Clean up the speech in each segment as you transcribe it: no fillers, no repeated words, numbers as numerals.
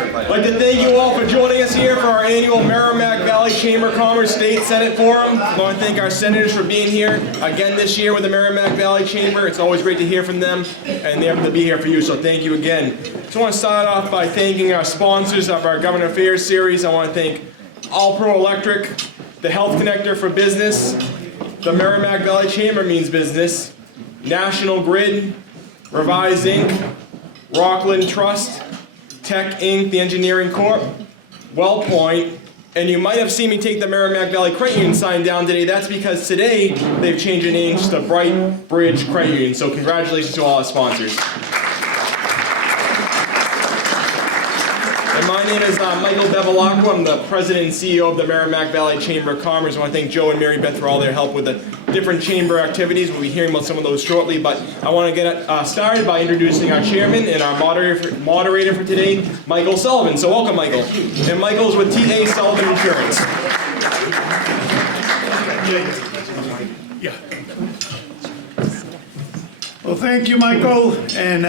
I'd like to thank you all for joining us here for our annual Merrimack Valley Chamber of Commerce State Senate Forum. I want to thank our senators for being here again this year with the Merrimack Valley Chamber. It's always great to hear from them, and they have to be here for you, so thank you again. Just want to start off by thanking our sponsors of our Government Affairs series. I want to thank All Pro Electric, the Health Connector for Business, the Merrimack Valley Chamber Means Business, National Grid, Revise Inc., Rockland Trust, Tech Inc., the Engineering Corp., WellPoint, and you might have seen me take the Merrimack Valley Credit Union sign down today. That's because today they've changed their names to Bright Bridge Credit Union. So congratulations to all our sponsors. And my name is Michael Bevilacqua. I'm the president and CEO of the Merrimack Valley Chamber of Commerce. I want to thank Joe and Mary Beth for all their help with the different chamber activities. We'll be hearing about some of those shortly, but I want to get started by introducing our chairman and our moderator for today, Michael Sullivan. So welcome, Michael. And Michael's with T.A. Sullivan Insurance. Yeah. Well, thank you, Michael, and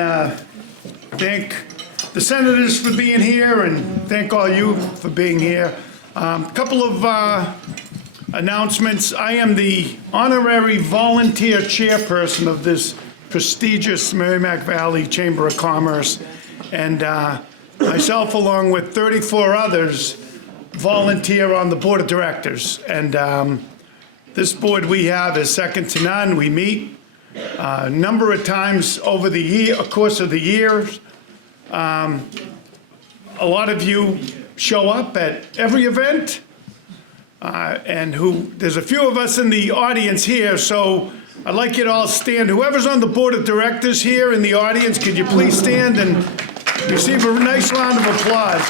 thank the senators for being here, and thank all you for being here. A couple of announcements. I am the honorary volunteer chairperson of this prestigious Merrimack Valley Chamber of Commerce, and myself, along with 34 others, volunteer on the board of directors. And this board we have is second to none. We meet a number of times over the course of the years. A lot of you show up at every event, and there's a few of us in the audience here, so I'd like you to all stand. Whoever's on the board of directors here in the audience, could you please stand and receive a nice round of applause?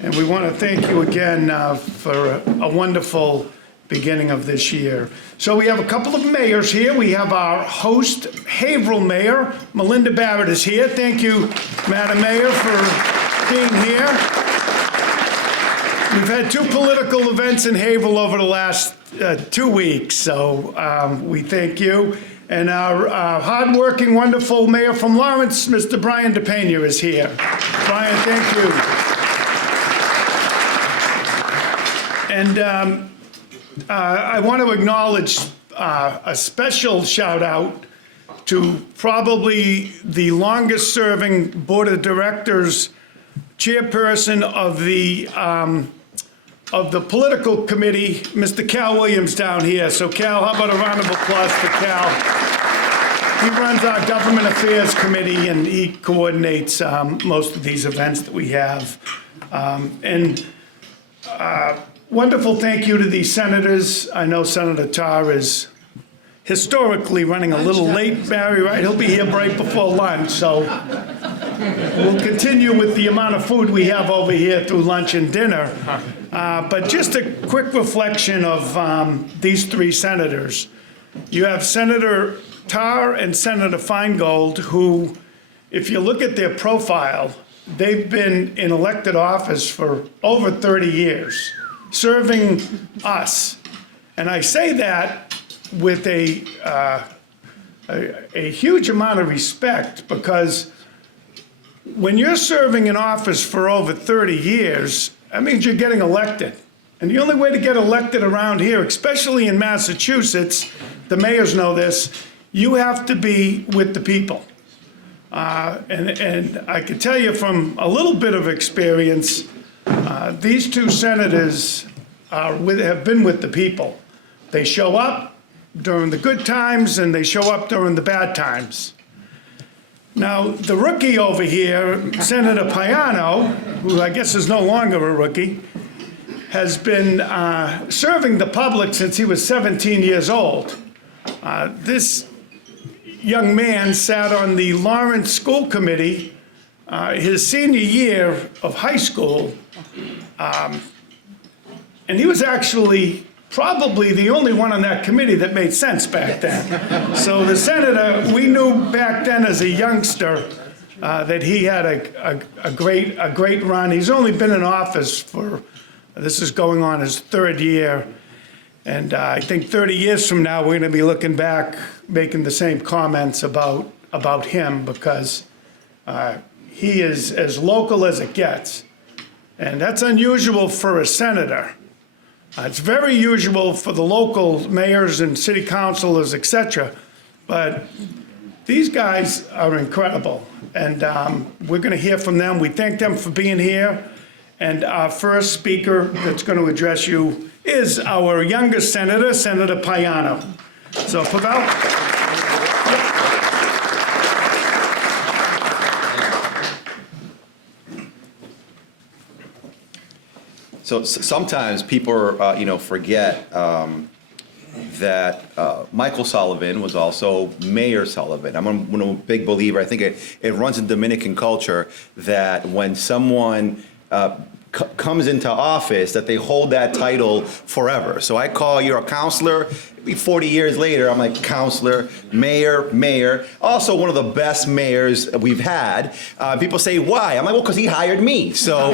And we want to thank you again for a wonderful beginning of this year. So we have a couple of mayors here. We have our host, Haverhill Mayor, Melinda Barrett is here. Thank you, Madam Mayor, for being here. We've had two political events in Haverhill over the last 2 weeks, so we thank you. And our hardworking, wonderful mayor from Lawrence, Mr. Brian DePena, is here. Brian, thank you. And I want to acknowledge a special shout out to probably the longest serving board of directors chairperson of the political committee, Mr. Cal Williams down here. So Cal, how about a round of applause for Cal? He runs our government affairs committee and he coordinates most of these events that we have. Wonderful thank you to the senators. I know Senator Tarr is historically running a little late, Barry, right? He'll be here right before lunch, so we'll continue with the amount of food we have over here through lunch and dinner. But just a quick reflection of these three senators. You have Senator Tarr and Senator Feingold, who, if you look at their profile, they've been in elected office for over 30 years. Serving us. And I say that with a huge amount of respect, because when you're serving in office for over 30 years, that means you're getting elected. And the only way to get elected around here, especially in Massachusetts, the mayors know this, you have to be with the people. And I can tell you from a little bit of experience, these two senators have been with the people. They show up during the good times and they show up during the bad times. Now, the rookie over here, Senator Payano, who I guess is no longer a rookie, has been serving the public since he was 17 years old. This young man sat on the Lawrence School Committee his senior year of high school, and he was actually probably the only one on that committee that made sense back then. So the senator, we knew back then as a youngster that he had a great run. He's only been in office for, this is going on his third year. And I think 30 years from now, we're going to be looking back, making the same comments about him, because he is as local as it gets. And that's unusual for a senator. It's very usual for the local mayors and city councilors, et cetera. But these guys are incredible. And we're going to hear from them. We thank them for being here. And our first speaker that's going to address you is our youngest senator, Senator Payano. So, Pavel. So sometimes people, forget that Michael Sullivan was also Mayor Sullivan. I'm a big believer. I think it runs in Dominican culture that when someone comes into office, that they hold that title forever. So I call you a counselor. 40 years later, I'm like counselor, mayor. Also one of the best mayors we've had. People say, why? I'm like, well, because he hired me. So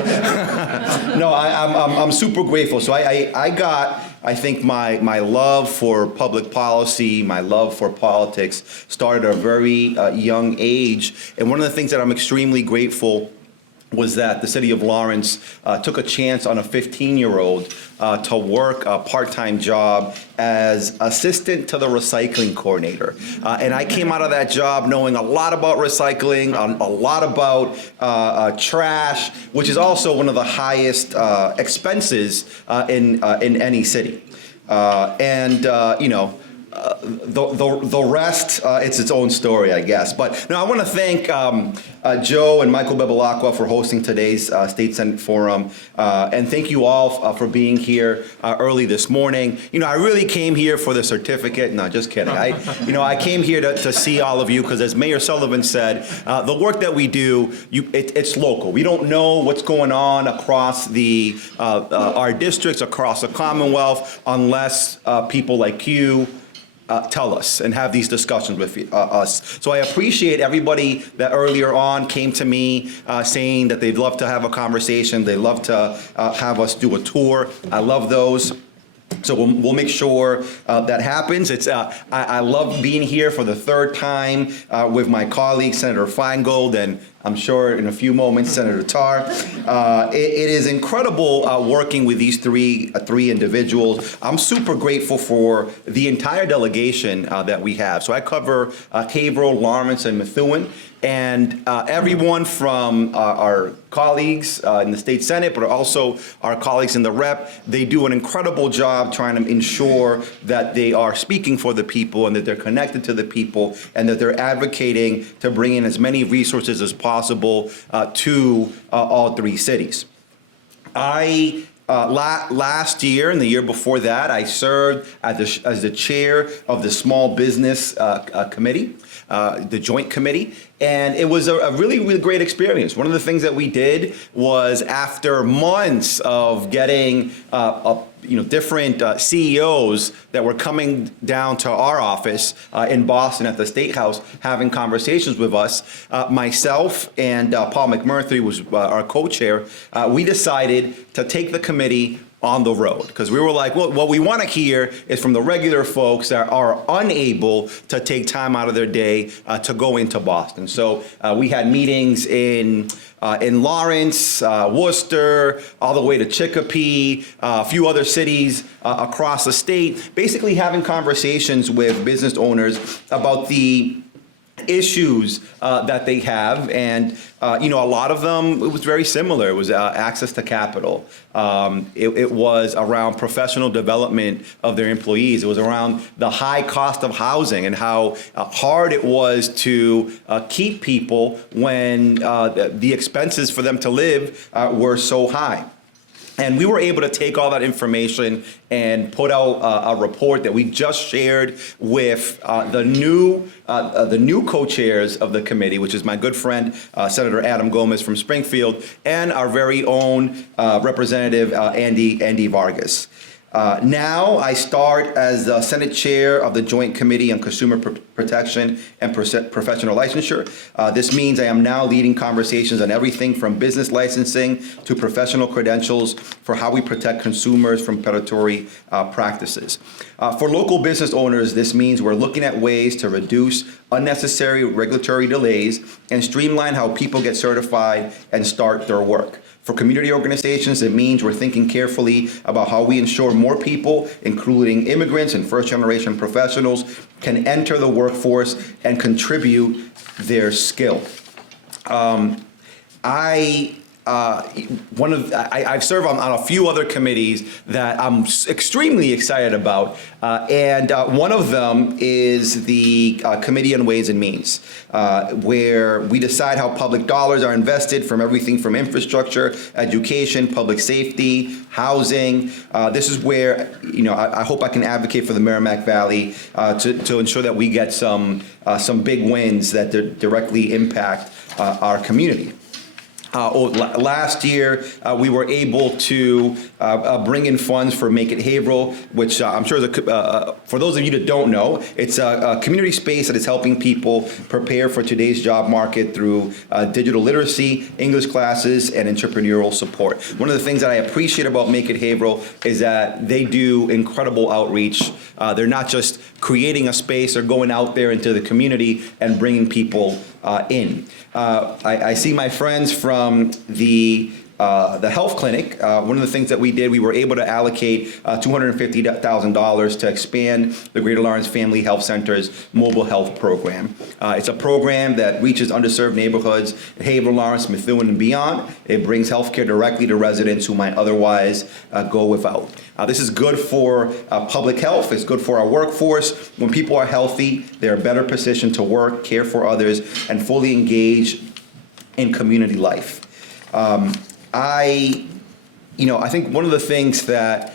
no, I'm super grateful. So I think my love for public policy, my love for politics started at a very young age. And one of the things that I'm extremely grateful was that the city of Lawrence took a chance on a 15-year-old to work a part-time job as assistant to the recycling coordinator. And I came out of that job knowing a lot about recycling, a lot about trash, which is also one of the highest expenses in any city. The rest, it's its own story, I guess. But no, I want to thank Joe and Michael Bevilacqua for hosting today's State Senate Forum. And thank you all for being here early this morning. I really came here for the certificate. No, just kidding. I came here to see all of you because, as Mayor Sullivan said, the work that we do, it's local. We don't know what's going on across our districts, across the Commonwealth, unless people like you tell us and have these discussions with us. So I appreciate everybody that earlier on came to me saying that they'd love to have a conversation. They'd love to have us do a tour. I love those. So we'll make sure that happens. I love being here for the third time with my colleague, Senator Feingold, and I'm sure in a few moments, Senator Tarr. It is incredible working with these three individuals. I'm super grateful for the entire delegation that we have. So I cover Haverhill, Lawrence, and Methuen. And everyone from our colleagues in the state Senate, but also our colleagues in the rep, they do an incredible job trying to ensure that they are speaking for the people and that they're connected to the people and that they're advocating to bring in as many resources as possible to all three cities. Last year and the year before that, I served as the chair of the Small Business Committee, the Joint Committee, and it was a really, really great experience. One of the things that we did was, after months of getting different CEOs that were coming down to our office in Boston at the State House having conversations with us, myself and Paul McMurtry was our co-chair, we decided to take the committee on the road, because we were like, well, what we want to hear is from the regular folks that are unable to take time out of their day to go into Boston. So we had meetings in Lawrence, Worcester, all the way to Chicopee, a few other cities across the state, basically having conversations with business owners about the issues that they have, and a lot of them, it was very similar. It was access to capital. It was around professional development of their employees. It was around the high cost of housing and how hard it was to keep people when the expenses for them to live were so high. And we were able to take all that information and put out a report that we just shared with the new co-chairs of the committee, which is my good friend, Senator Adam Gomez from Springfield, and our very own Representative Andy Vargas. Now I start as the Senate Chair of the Joint Committee on Consumer protection and professional licensure. This means I am now leading conversations on everything from business licensing to professional credentials for how we protect consumers from predatory practices. For local business owners, this means we're looking at ways to reduce unnecessary regulatory delays and streamline how people get certified and start their work. For community organizations, it means we're thinking carefully about how we ensure more people, including immigrants and first-generation professionals, can enter the workforce and contribute their skill. I've served on a few other committees that I'm extremely excited about, and one of them is the Committee on Ways and Means, where we decide how public dollars are invested from everything from infrastructure, education, public safety, housing. This is where, I hope I can advocate for the Merrimack Valley to ensure that we get some big wins that directly impact our community. Last year, we were able to bring in funds for Make It Haverhill, which I'm sure for those of you that don't know, it's a community space that is helping people prepare for today's job market through digital literacy, English classes, and entrepreneurial support. One of the things that I appreciate about Make It Haverhill is that they do incredible outreach. They're not just creating a space, they're going out there into the community and bringing people in. I see my friends from the health clinic. One of the things that we did, we were able to allocate $250,000 to expand the Greater Lawrence Family Health Center's mobile health program. It's a program that reaches underserved neighborhoods in Haverhill, Lawrence, Methuen, and beyond. It brings healthcare directly to residents who might otherwise go without. This is good for public health. It's good for our workforce. When people are healthy, they're better positioned to work, care for others, and fully engage in community life. I think one of the things that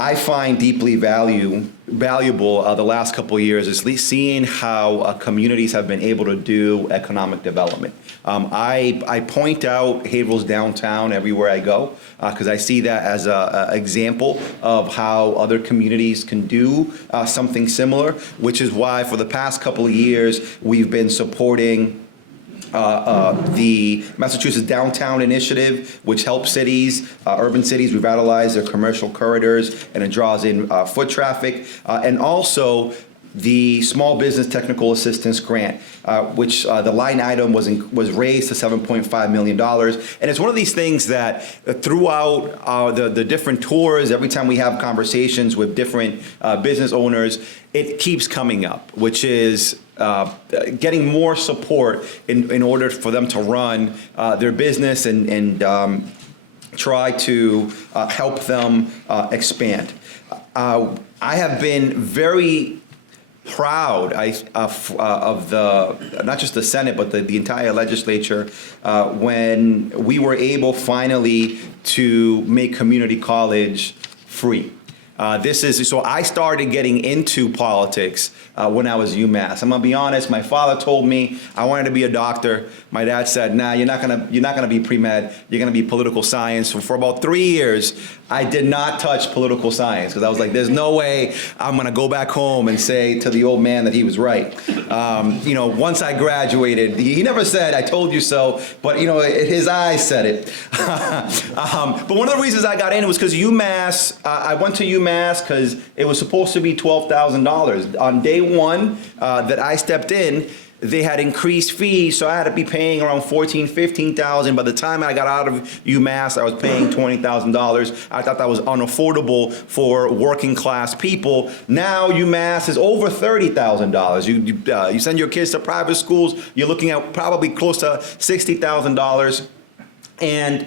I find deeply valuable the last couple of years is seeing how communities have been able to do economic development. I point out Haverhill's downtown everywhere I go because I see that as an example of how other communities can do something similar, which is why for the past couple of years we've been supporting the Massachusetts Downtown Initiative, which helps cities, urban cities, revitalize their commercial corridors, and it draws in foot traffic, and also the Small Business Technical Assistance Grant, which the line item was raised to $7.5 million. And it's one of these things that throughout the different tours, every time we have conversations with different business owners, it keeps coming up, which is getting more support in order for them to run their business and try to help them expand. I have been very proud of the not just the Senate but the entire legislature when we were able finally to make community college free. So I started getting into politics when I was UMass. I'm gonna be honest. My father told me I wanted to be a doctor. My dad said, "Nah, you're not gonna be pre-med. You're gonna be political science." So for about 3 years, I did not touch political science because I was like, "There's no way I'm gonna go back home and say to the old man that he was right." Once I graduated, he never said "I told you so," but his eyes said it. But one of the reasons I got in was because UMass. I went to UMass because it was supposed to be $12,000 on day one that I stepped in. They had increased fees, so I had to be paying around $14,000, $15,000. By the time I got out of UMass, I was paying $20,000. I thought that was unaffordable for working class people. Now UMass is over $30,000. You send your kids to private schools, you're looking at probably close to $60,000. And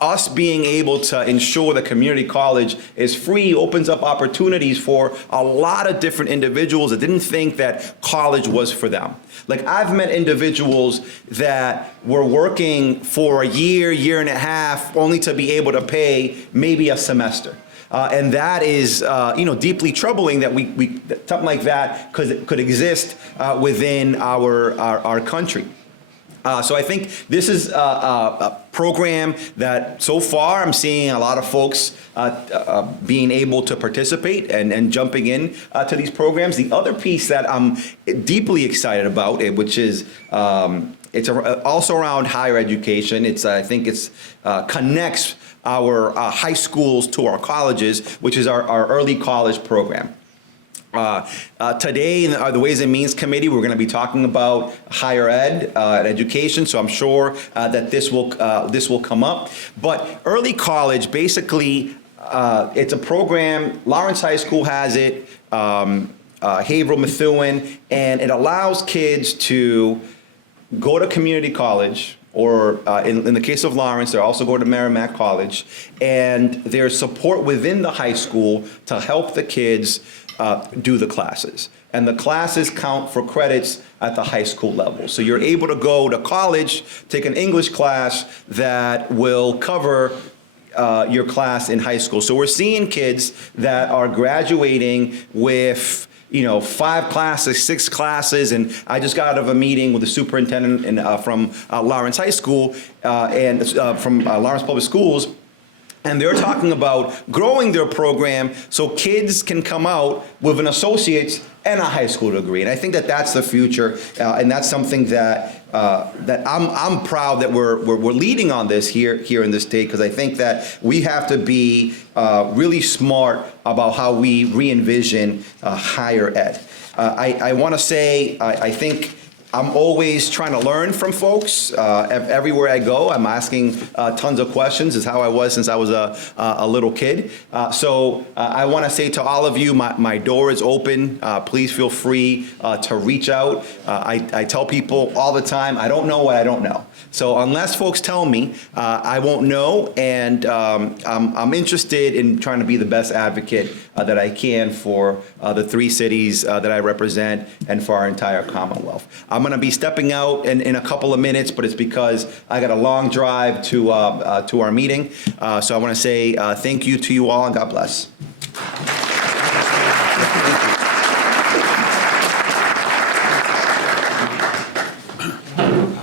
us being able to ensure that community college is free opens up opportunities for a lot of different individuals that didn't think that college was for them. Like I've met individuals that were working for a year and a half only to be able to pay maybe a semester. And that is, deeply troubling that we something like that could exist within our country. So I think this is a program that so far I'm seeing a lot of folks being able to participate and jumping in to these programs. The other piece that I'm deeply excited about, which is it's also around higher education. I think it's connects our high schools to our colleges, which is our early college program. Today in the Ways and Means Committee, we're going to be talking about higher ed and education, so I'm sure that this will come up. But early college, basically, it's a program. Lawrence High School has it, Haverhill, Methuen, and it allows kids to go to community college, or in the case of Lawrence, they also go to Merrimack College, and there's support within the high school to help the kids do the classes. And the classes count for credits at the high school level. So you're able to go to college, take an English class that will cover your class in high school. So we're seeing kids that are graduating with 5 classes, 6 classes, and I just got out of a meeting with the superintendent from Lawrence High School and from Lawrence Public Schools, and they're talking about growing their program so kids can come out with an associate's and a high school degree. And I think that that's the future, and that's something that I'm proud that we're leading on this here in the state, because I think that we have to be really smart about how we re-envision higher ed. I want to say I think I'm always trying to learn from folks. Everywhere I go, I'm asking tons of questions. Is how I was since I was a little kid. So I want to say to all of you, my door is open. Please feel free to reach out. I tell people all the time, I don't know what I don't know. So unless folks tell me, I won't know. And I'm interested in trying to be the best advocate that I can for the 3 cities that I represent and for our entire Commonwealth. I'm going to be stepping out in a couple of minutes, but it's because I got a long drive to our meeting. So I want to say thank you to you all, and God bless.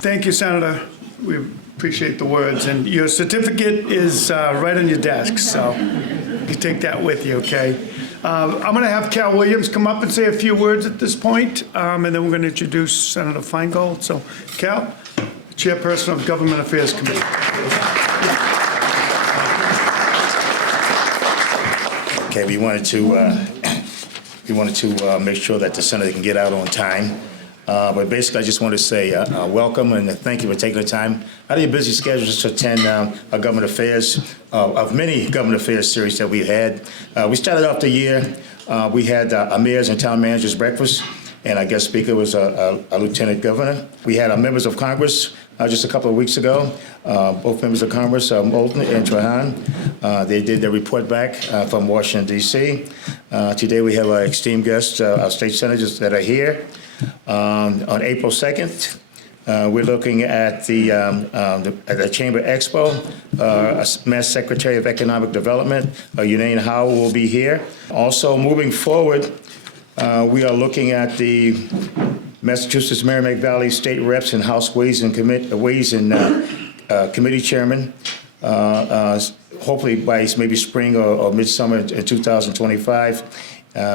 Thank you, Senator. We appreciate the words. And your certificate is right on your desk, so you take that with you, okay? I'm going to have Cal Williams come up and say a few words at this point, and then we're going to introduce Senator Feingold. So, Cal, Chairperson of Government Affairs Committee. Okay, we wanted to make sure that the senator can get out on time. But basically, I just want to say welcome and thank you for taking the time out of your busy schedules to attend a government affairs, of many government affairs series that we've had. We started off the year, we had a mayor's and town manager's breakfast, and our guest speaker was a lieutenant governor. We had our members of Congress just a couple of weeks ago, both members of Congress, Moulton and Trahan. They did their report back from Washington, D.C. Today we have our esteemed guests, our state senators that are here. On April 2nd, we're looking at the Chamber Expo. Mass Secretary of Economic Development, Elaine Howell, will be here. Also, moving forward, we are looking at the Massachusetts Merrimack Valley State Reps and House Ways and Committee Chairman. Hopefully by maybe spring or midsummer in 2025.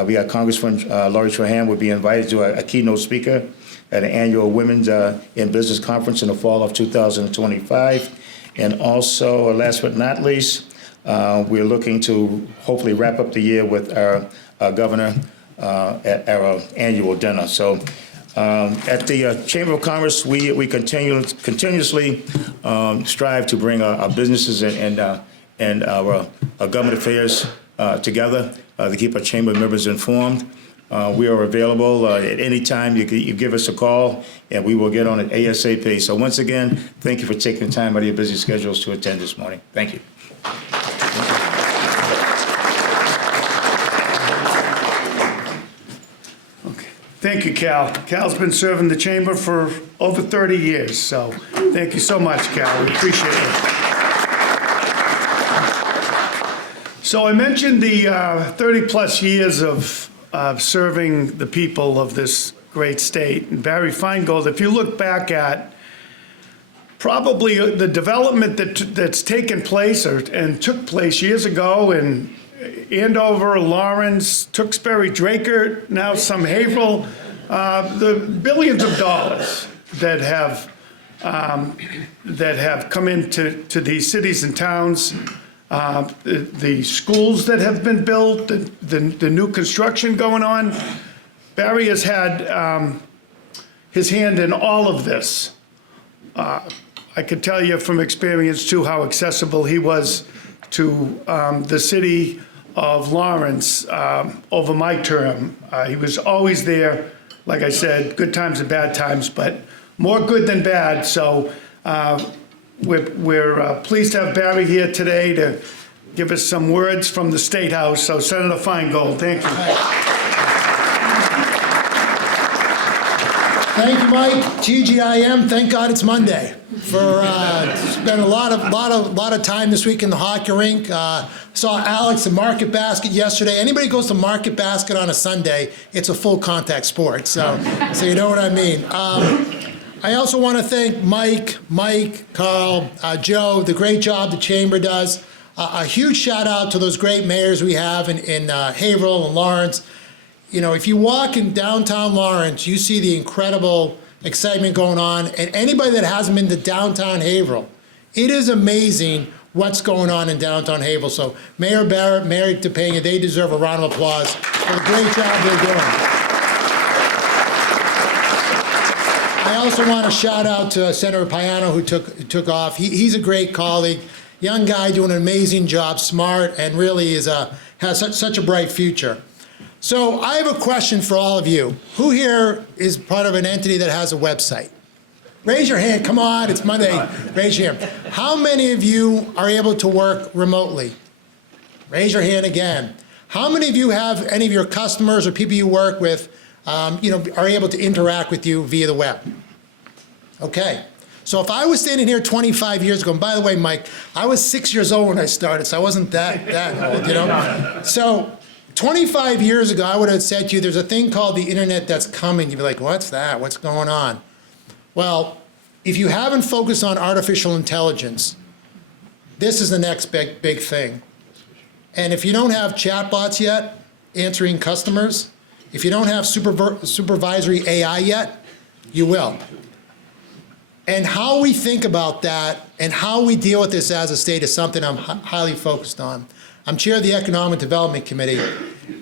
We got Congressman Laurie Trahan will be invited to a keynote speaker at an annual Women's in Business Conference in the fall of 2025. And also, last but not least, we're looking to hopefully wrap up the year with our governor at our annual dinner. So at the Chamber of Commerce, we continuously strive to bring our businesses and our government affairs together to keep our chamber members informed. We are available at any time. You give us a call, and we will get on it ASAP. So once again, thank you for taking time out of your busy schedules to attend this morning. Thank you. Okay. Thank you, Cal. Cal's been serving the chamber for over 30 years, so thank you so much, Cal. We appreciate it. So I mentioned the 30-plus years of serving the people of this great state. And Barry Feingold, if you look back at probably the development that's taken place and took place years ago in Andover, Lawrence, Tewksbury, Draker, now some Haverhill, the billions of dollars that have come into these cities and towns, the schools that have been built, the new construction going on. Barry has had his hand in all of this. I could tell you from experience too how accessible he was to the city of Lawrence over my term. He was always there, like I said, good times and bad times, but more good than bad. So we're pleased to have Barry here today to give us some words from the State House. So Senator Feingold, thank you. Thank you, Mike. TGIM. Thank God it's Monday. Spent a lot of time this week in the hockey rink. Saw Alex at Market Basket yesterday. Anybody goes to Market Basket on a Sunday, it's a full contact sport. So you know what I mean. I also want to thank Mike, Carl, Joe, the great job the Chamber does. A huge shout out to those great mayors we have in Haverhill and Lawrence. You know, if you walk in downtown Lawrence, you see the incredible excitement going on. And anybody that hasn't been to downtown Haverhill, it is amazing what's going on in downtown Haverhill. So Mayor Barrett, Mayor DePena, they deserve a round of applause for the great job they're doing. I also want to shout out to Senator Payano, who took off. He's a great colleague, young guy doing an amazing job, smart, and really has such a bright future. So I have a question for all of you. Who here is part of an entity that has a website? Raise your hand. Come on, it's Monday. Raise your hand. How many of you are able to work remotely? Raise your hand again. How many of you have any of your customers or people you work with, are able to interact with you via the web? Okay. So if I was standing here 25 years ago, and by the way, Mike, I was 6 years old when I started, so I wasn't that old, you know? So 25 years ago, I would have said to you, there's a thing called the internet that's coming. You'd be like, what's that? What's going on? Well, if you haven't focused on artificial intelligence, this is the next big thing. And if you don't have chatbots yet answering customers, if you don't have supervisory AI yet, you will. And how we think about that and how we deal with this as a state is something I'm highly focused on. I'm chair of the Economic Development Committee,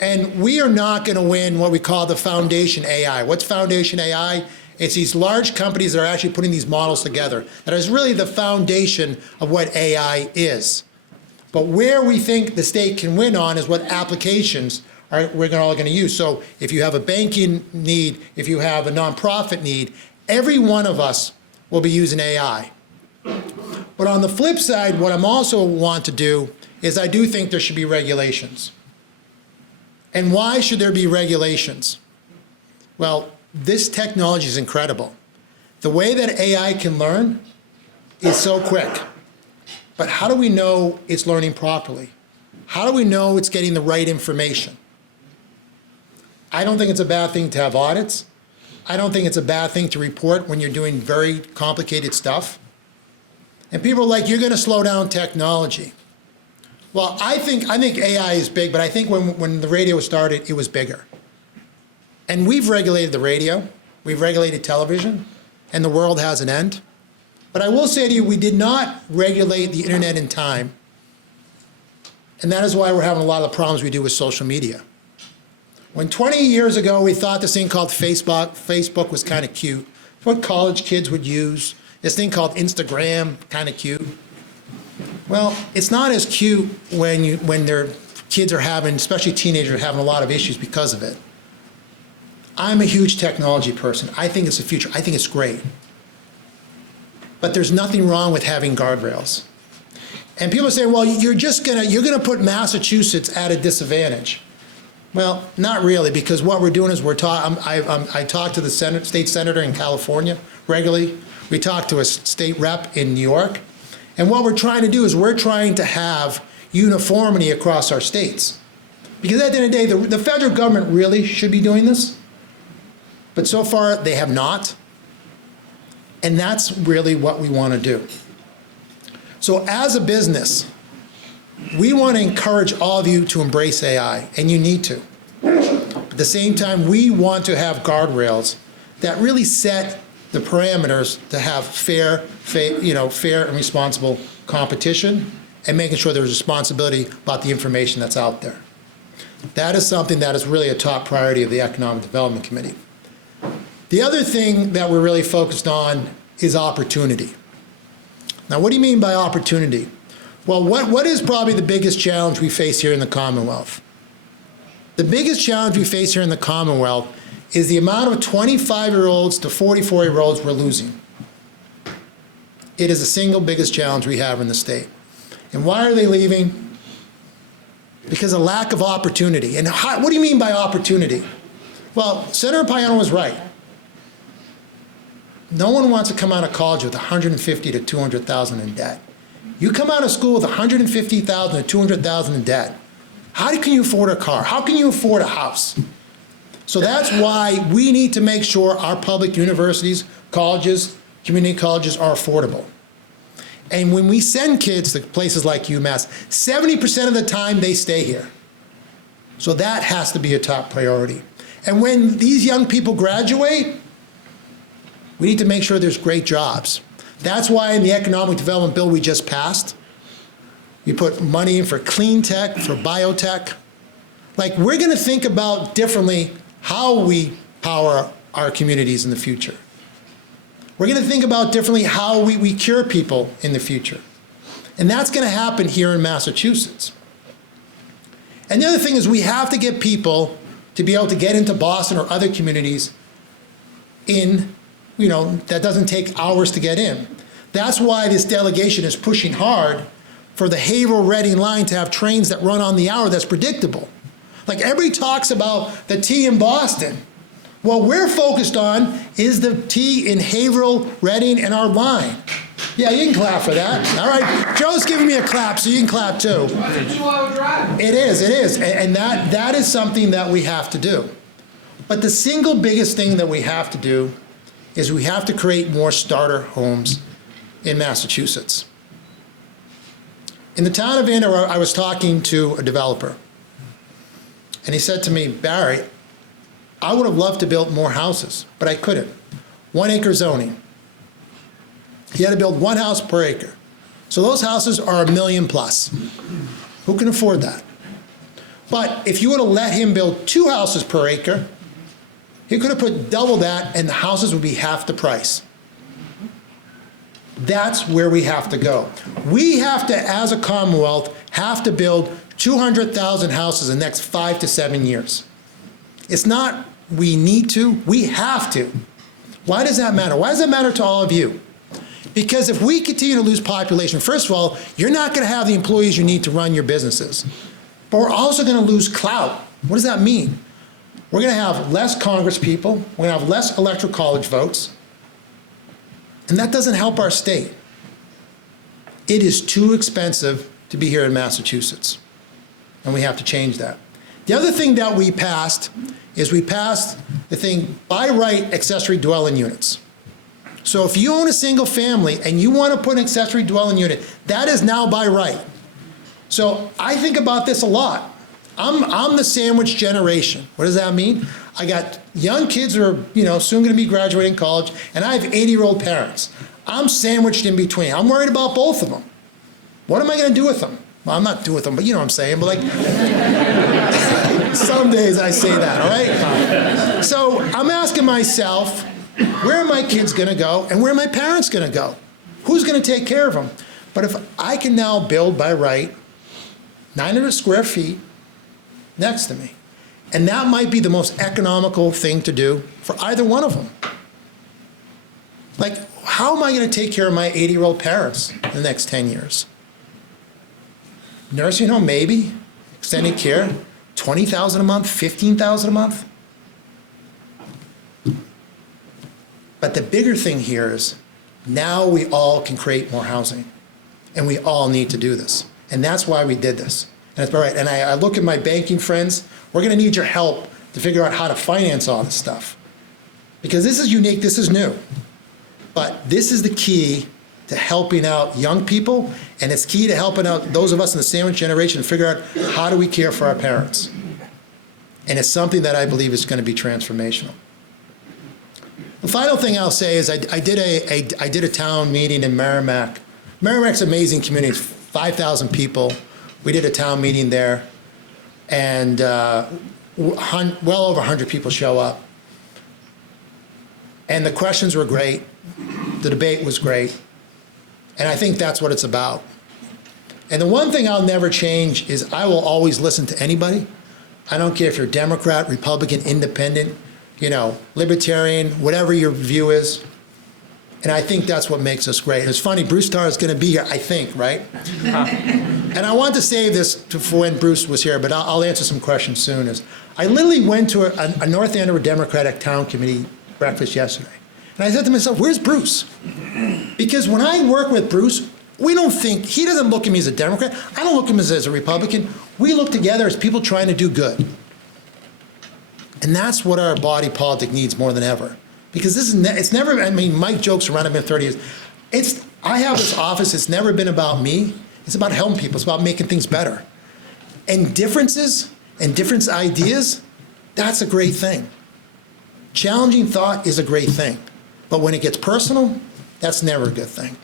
and we are not going to win what we call the foundation AI. What's foundation AI? It's these large companies that are actually putting these models together. That is really the foundation of what AI is. But where we think the state can win on is what applications we're all going to use. So if you have a banking need, if you have a nonprofit need, every one of us will be using AI. But on the flip side, what I'm also want to do is I do think there should be regulations. And why should there be regulations? Well, this technology is incredible. The way that AI can learn is so quick. But how do we know it's learning properly? How do we know it's getting the right information? I don't think it's a bad thing to have audits. I don't think it's a bad thing to report when you're doing very complicated stuff. And people are like, you're going to slow down technology. Well, I think AI is big, but I think when the radio started, it was bigger. And we've regulated the radio, we've regulated television, and the world has an end. But I will say to you, we did not regulate the internet in time. And that is why we're having a lot of the problems we do with social media. When 20 years ago, we thought this thing called Facebook was kind of cute. It's what college kids would use. This thing called Instagram, kind of cute. Well, it's not as cute when their kids are having, especially teenagers, are having a lot of issues because of it. I'm a huge technology person. I think it's the future. I think it's great. But there's nothing wrong with having guardrails. And people say, well, you're gonna put Massachusetts at a disadvantage. Well, not really, because what we're doing is I talk to the state senator in California regularly. We talk to a state rep in New York. And what we're trying to do is we're trying to have uniformity across our states. Because at the end of the day, the federal government really should be doing this. But so far, they have not. And that's really what we want to do. So as a business, we want to encourage all of you to embrace AI, and you need to. At the same time, we want to have guardrails that really set the parameters to have fair and responsible competition, and making sure there's responsibility about the information that's out there. That is something that is really a top priority of the Economic Development Committee. The other thing that we're really focused on is opportunity. Now, what do you mean by opportunity? Well, what is probably the biggest challenge we face here in the Commonwealth? The biggest challenge we face here in the Commonwealth is the amount of 25-year-olds to 44-year-olds we're losing. It is the single biggest challenge we have in the state. And why are they leaving? Because of lack of opportunity. And what do you mean by opportunity? Well, Senator Payano was right. No one wants to come out of college with $150,000 to $200,000 in debt. You come out of school with $150,000 to $200,000 in debt. How can you afford a car? How can you afford a house? So that's why we need to make sure our public universities, colleges, community colleges are affordable. And when we send kids to places like UMass, 70% of the time they stay here. So that has to be a top priority. And when these young people graduate, we need to make sure there's great jobs. That's why in the economic development bill we just passed, we put money in for clean tech, for biotech. Like, we're going to think about differently how we power our communities in the future. We're going to think about differently how we cure people in the future. And that's going to happen here in Massachusetts. And the other thing is we have to get people to be able to get into Boston or other communities that doesn't take hours to get in. That's why this delegation is pushing hard for the Haverhill-Reading line to have trains that run on the hour that's predictable. Like, everybody talks about the T in Boston. What we're focused on is the T in Haverhill, Reading, and our line. Yeah, you can clap for that. All right, Joe's giving me a clap, so you can clap too. It is. And that is something that we have to do. But the single biggest thing that we have to do is we have to create more starter homes in Massachusetts. In the town of Andover, I was talking to a developer, and he said to me, Barry, I would have loved to build more houses, but I couldn't. 1 acre zoning. He had to build 1 house per acre. So those houses are $1 million plus. Who can afford that? But if you would have let him build 2 houses per acre, he could have put double that and the houses would be half the price. That's where we have to go. We have to, as a Commonwealth, have to build 200,000 houses in the next 5 to 7 years. It's not we need to, we have to. Why does that matter? Why does that matter to all of you? Because if we continue to lose population, first of all, you're not going to have the employees you need to run your businesses. But we're also going to lose clout. What does that mean? We're going to have less Congress people, we're going to have less electoral college votes, and that doesn't help our state. It is too expensive to be here in Massachusetts, and we have to change that. The other thing that we passed is we passed the thing, by right accessory dwelling units. So if you own a single family and you want to put an accessory dwelling unit, that is now by right. So I think about this a lot. I'm the sandwich generation. What does that mean? I got young kids who are, soon going to be graduating college, and I have 80-year-old parents. I'm sandwiched in between. I'm worried about both of them. What am I going to do with them? Well, I'm not doing with them, but you know what I'm saying. But some days I say that, all right? So I'm asking myself, where are my kids going to go, and where are my parents going to go? Who's going to take care of them? But if I can now build by right 900 square feet next to me, and that might be the most economical thing to do for either one of them. Like, how am I going to take care of my 80-year-old parents in the next 10 years? Nursing home, maybe. Extended care, $20,000 a month, $15,000 a month. But the bigger thing here is now we all can create more housing, and we all need to do this. And that's why we did this. And it's all right. And I look at my banking friends, we're going to need your help to figure out how to finance all this stuff. Because this is unique, this is new. But this is the key to helping out young people, and it's key to helping out those of us in the sandwich generation to figure out how do we care for our parents. And it's something that I believe is going to be transformational. The final thing I'll say is I did a town meeting in Merrimack. Merrimack's an amazing community, it's 5,000 people. We did a town meeting there, and well over 100 people show up. And the questions were great, the debate was great, and I think that's what it's about. And the one thing I'll never change is I will always listen to anybody. I don't care if you're Democrat, Republican, Independent, Libertarian, whatever your view is. And I think that's what makes us great. It's funny, Bruce Starr is going to be here, I think, right? And I want to save this for when Bruce was here, but I'll answer some questions soon. I literally went to a North Andover Democratic Town Committee breakfast yesterday. And I said to myself, where's Bruce? Because when I work with Bruce, he doesn't look at me as a Democrat. I don't look at him as a Republican. We look together as people trying to do good. And that's what our body politic needs more than ever. Because it's never, Mike jokes around, I've been 30 years. I have this office, it's never been about me. It's about helping people, it's about making things better. And differences and different ideas, that's a great thing. Challenging thought is a great thing. But when it gets personal, that's never a good thing.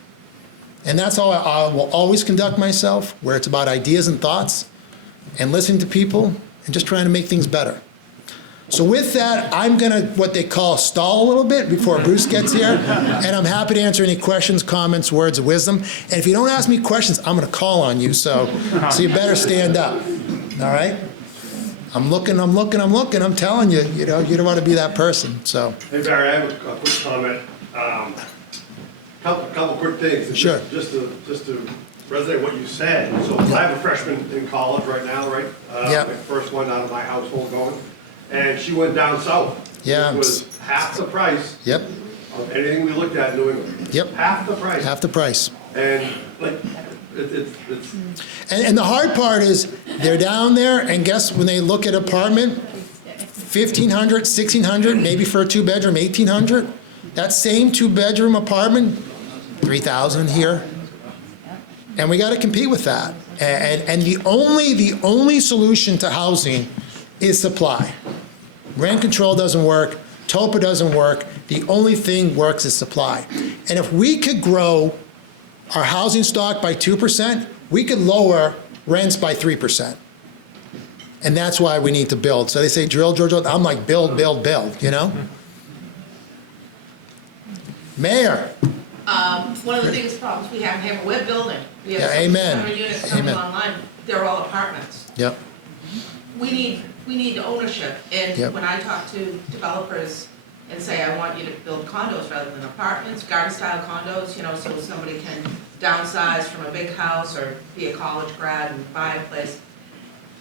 And that's how I will always conduct myself, where it's about ideas and thoughts and listening to people and just trying to make things better. So with that, I'm going to, what they call, stall a little bit before Bruce gets here, and I'm happy to answer any questions, comments, words of wisdom. And if you don't ask me questions, I'm going to call on you, so you better stand up, all right? I'm looking, I'm telling you, you don't want to be that person, so. Hey Barry, I have a quick comment. Couple quick things. Sure. Just to resonate what you said. So I have a freshman in college right now, right? Yep. My first one out of my household going. And she went down south. Yeah. It was half the price Yep, of anything we looked at in New England. Yep. Half the price. half the price. And like, it's And the hard part is, they're down there, and guess when they look at apartment, $1,500, $1,600, maybe for a two-bedroom, $1,800. That same two-bedroom apartment, $3,000 here. And we got to compete with that. And the only solution to housing is supply. Rent control doesn't work, TOPA doesn't work, the only thing works is supply. And if we could grow our housing stock by 2%, we could lower rents by 3%. And that's why we need to build. So they say drill, drill, drill. I'm like, build, build, build, Mayor. One of the biggest problems we have here, we're building. We have Yeah, amen. 600 units coming Amen. online. They're all apartments. Yep, We need ownership. And Yep. when I talk to developers and say, I want you to build condos rather than apartments, garden-style condos, so somebody can downsize from a big house or be a college grad and buy a place,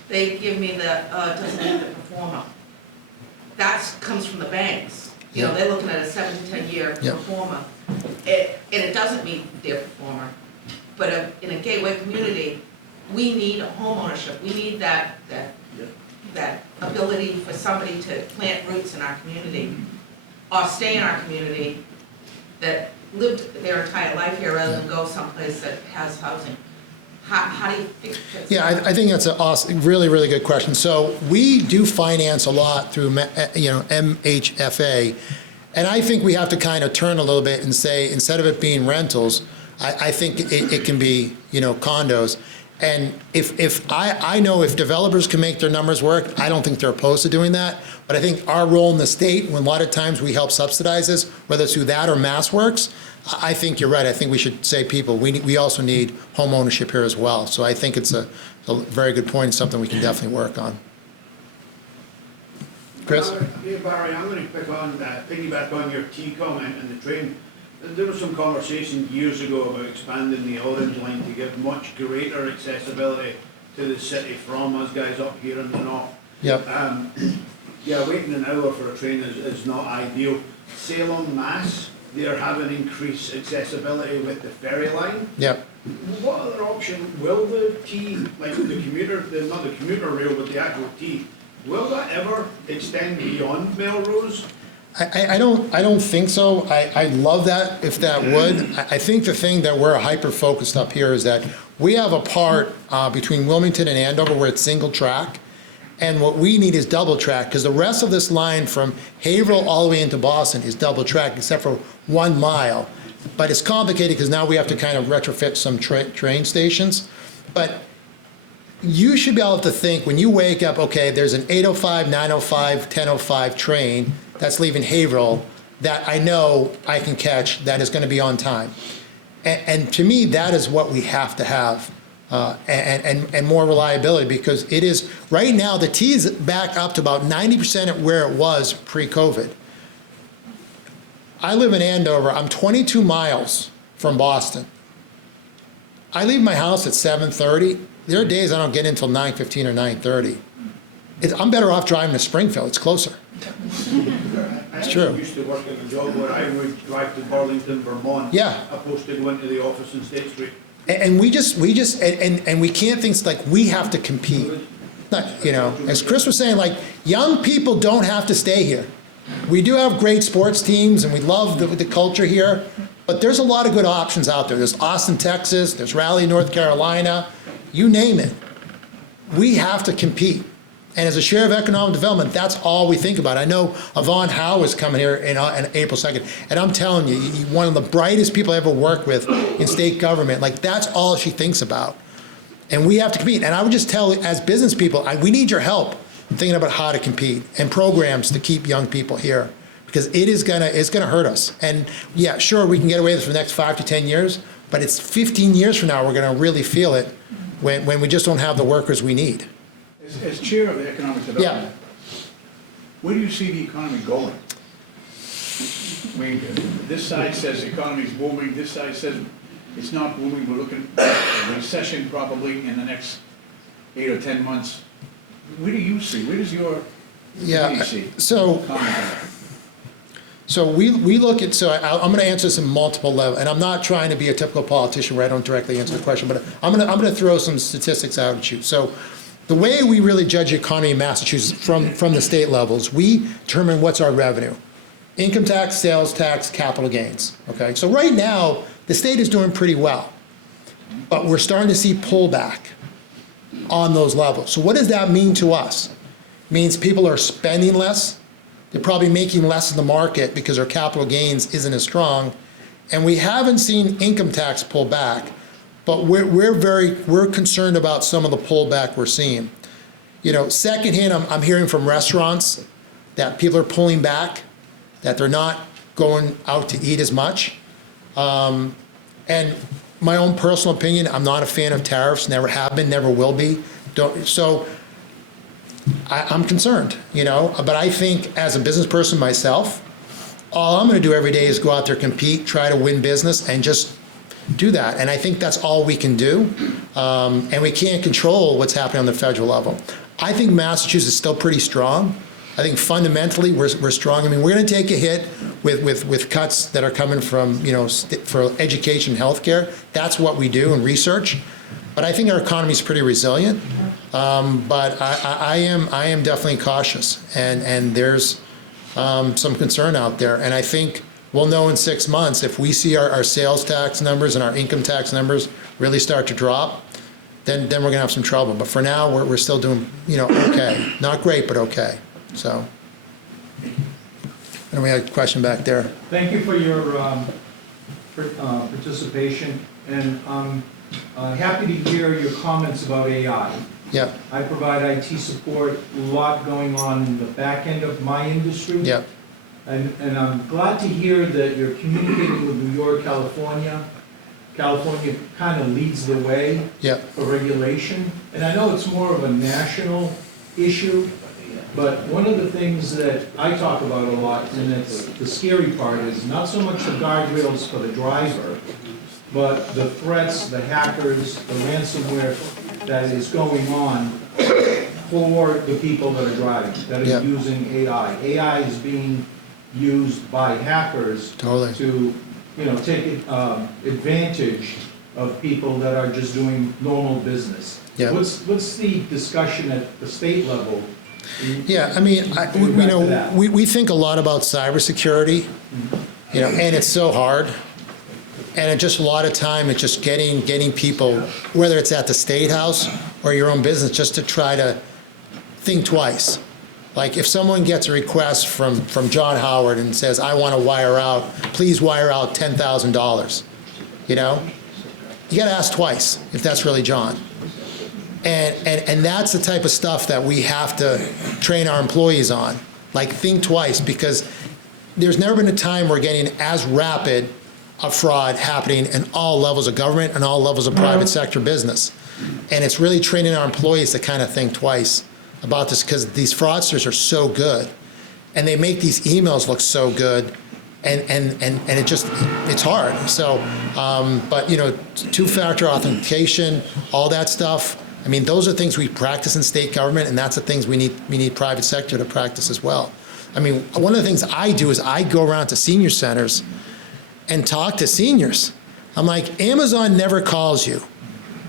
they give me the, it doesn't meet the performer. That comes from the banks. Yep. They're looking at a 7 to 10 year Yep. performer. And it doesn't meet their performer. But in a gateway community, we need home ownership. We need that ability for somebody to plant roots in our community or stay in our community that lived their entire life here rather than go someplace that has housing. How do you fix it? yeah, I think that's a awesome, really, really good question. So we do finance a lot through, MHFA, and I think we have to kind of turn a little bit and say, instead of it being rentals, I think it can be, condos. And if I know if developers can make their numbers work, I don't think they're opposed to doing that. But I think our role in the state, when a lot of times we help subsidize this, whether it's through that or MassWorks, I think you're right. I think we should say we also need home ownership here as well. So I think it's a very good point and something we can definitely work on. Chris? Hey Barry, I'm going to piggyback on your T comment and the train. There was some conversation years ago about expanding the Orange Line to give much greater accessibility to the city from us guys up here in the north. Yep. Yeah, waiting an hour for a train is not ideal. Salem, Mass, they're having increased accessibility with the ferry line. Yep. What other option will the T, like the commuter, not the commuter rail, but the actual T, will that ever extend beyond Melrose? I don't think so. I'd love that if that would. I think the thing that we're hyper-focused up here is that we have a part between Wilmington and Andover where it's single track. And what we need is double track, because the rest of this line from Haverhill all the way into Boston is double track, except for 1 mile. But it's complicated because now we have to kind of retrofit some train stations. But you should be able to think, when you wake up, okay, there's an 8:05, 9:05, 10:05 train that's leaving Haverhill that I know I can catch that is going to be on time. And to me, that is what we have to have, and more reliability, because it is, right now, the T is back up to about 90% of where it was pre-COVID. I live in Andover. I'm 22 miles from Boston. I leave my house at 7:30. There are days I don't get in until 9:15 or 9:30. I'm better off driving to Springfield. It's closer. It's true. I used to work in a job where I would drive to Burlington, Vermont. Yeah. Opposed to going to the office in State Street. And we can't think, like, we have to compete. Not, you know, as Chris was saying, like, young people don't have to stay here. We do have great sports teams and we love the culture here, but there's a lot of good options out there. There's Austin, Texas, there's Raleigh, North Carolina, you name it. We have to compete. And as a chair of economic development, that's all we think about. I know Yvonne Howe is coming here in April 2nd, and I'm telling you, one of the brightest people I ever worked with in state government, like, that's all she thinks about. And we have to compete. And I would just tell, as business people, we need your help thinking about how to compete and programs to keep young people here, because it's gonna hurt us. And yeah, sure, we can get away with this for the next 5 to 10 years, but it's 15 years from now we're gonna really feel it when we just don't have the workers we need. As chair of the economic development, where do you see the economy going? I mean, this side says the economy's booming, this side says it's not booming, we're looking at a recession probably in the next 8 or 10 months. Where do you see, where does your committee see? So we look at, I'm going to answer this in multiple levels, and I'm not trying to be a typical politician where I don't directly answer the question, but I'm going to throw some statistics out at you. So the way we really judge the economy in Massachusetts from the state levels, we determine what's our revenue. Income tax, sales tax, capital gains, okay? So right now, the state is doing pretty well, but we're starting to see pullback on those levels. So what does that mean to us? It means people are spending less, they're probably making less in the market because our capital gains isn't as strong, and we haven't seen income tax pull back. But we're concerned about some of the pullback we're seeing. You know, secondhand, I'm hearing from restaurants that people are pulling back, that they're not going out to eat as much. And my own personal opinion, I'm not a fan of tariffs, never have been, never will be. I'm concerned, you know, but I think as a business person myself, all I'm gonna do every day is go out there, compete, try to win business, and just do that. And I think that's all we can do. And we can't control what's happening on the federal level. I think Massachusetts is still pretty strong. I think fundamentally we're strong. I mean, we're going to take a hit with cuts that are coming from, you know, for education and healthcare. That's what we do in research. But I think our economy is pretty resilient. But I am definitely cautious, and there's some concern out there. And I think we'll know in 6 months if we see our sales tax numbers and our income tax numbers really start to drop, then we're going to have some trouble. But for now, we're still doing, you know, okay. Not great, but okay. So, and we had a question back there. Thank you for your participation, and I'm happy to hear your comments about AI. Yeah. I provide IT support, a lot going on in the back end of my industry. Yeah. And I'm glad to hear that you're communicating with New York, California. California kind of leads the way for regulation. And I know it's more of a national issue, but one of the things that I talk about a lot, and it's the scary part, is not so much the guardrails for the driver, but the threats, the hackers, the ransomware that is going on for the people that are driving, that are using AI. AI is being used by hackers to, you know, take advantage of people that are just doing normal business. What's the discussion at the state level Yeah, I mean, we think a lot about cybersecurity, and it's so hard. And it just a lot of time, it's just getting people, whether it's at the State House or your own business, just to try to think twice. Like if someone gets a request from John Howard and says, I want to wire out, please wire out $10,000, you gotta ask twice if that's really John. And that's the type of stuff that we have to train our employees on. Like think twice, because there's never been a time we're getting as rapid a fraud happening in all levels of government and all levels of private sector business. And it's really training our employees to kind of think twice about this, because these fraudsters are so good and they make these emails look so good, and it's hard. So, but two-factor authentication, all that stuff, I mean, those are things we practice in state government, and that's the things we need private sector to practice as well. I mean, one of the things I do is I go around to senior centers and talk to seniors. I'm like, Amazon never calls you.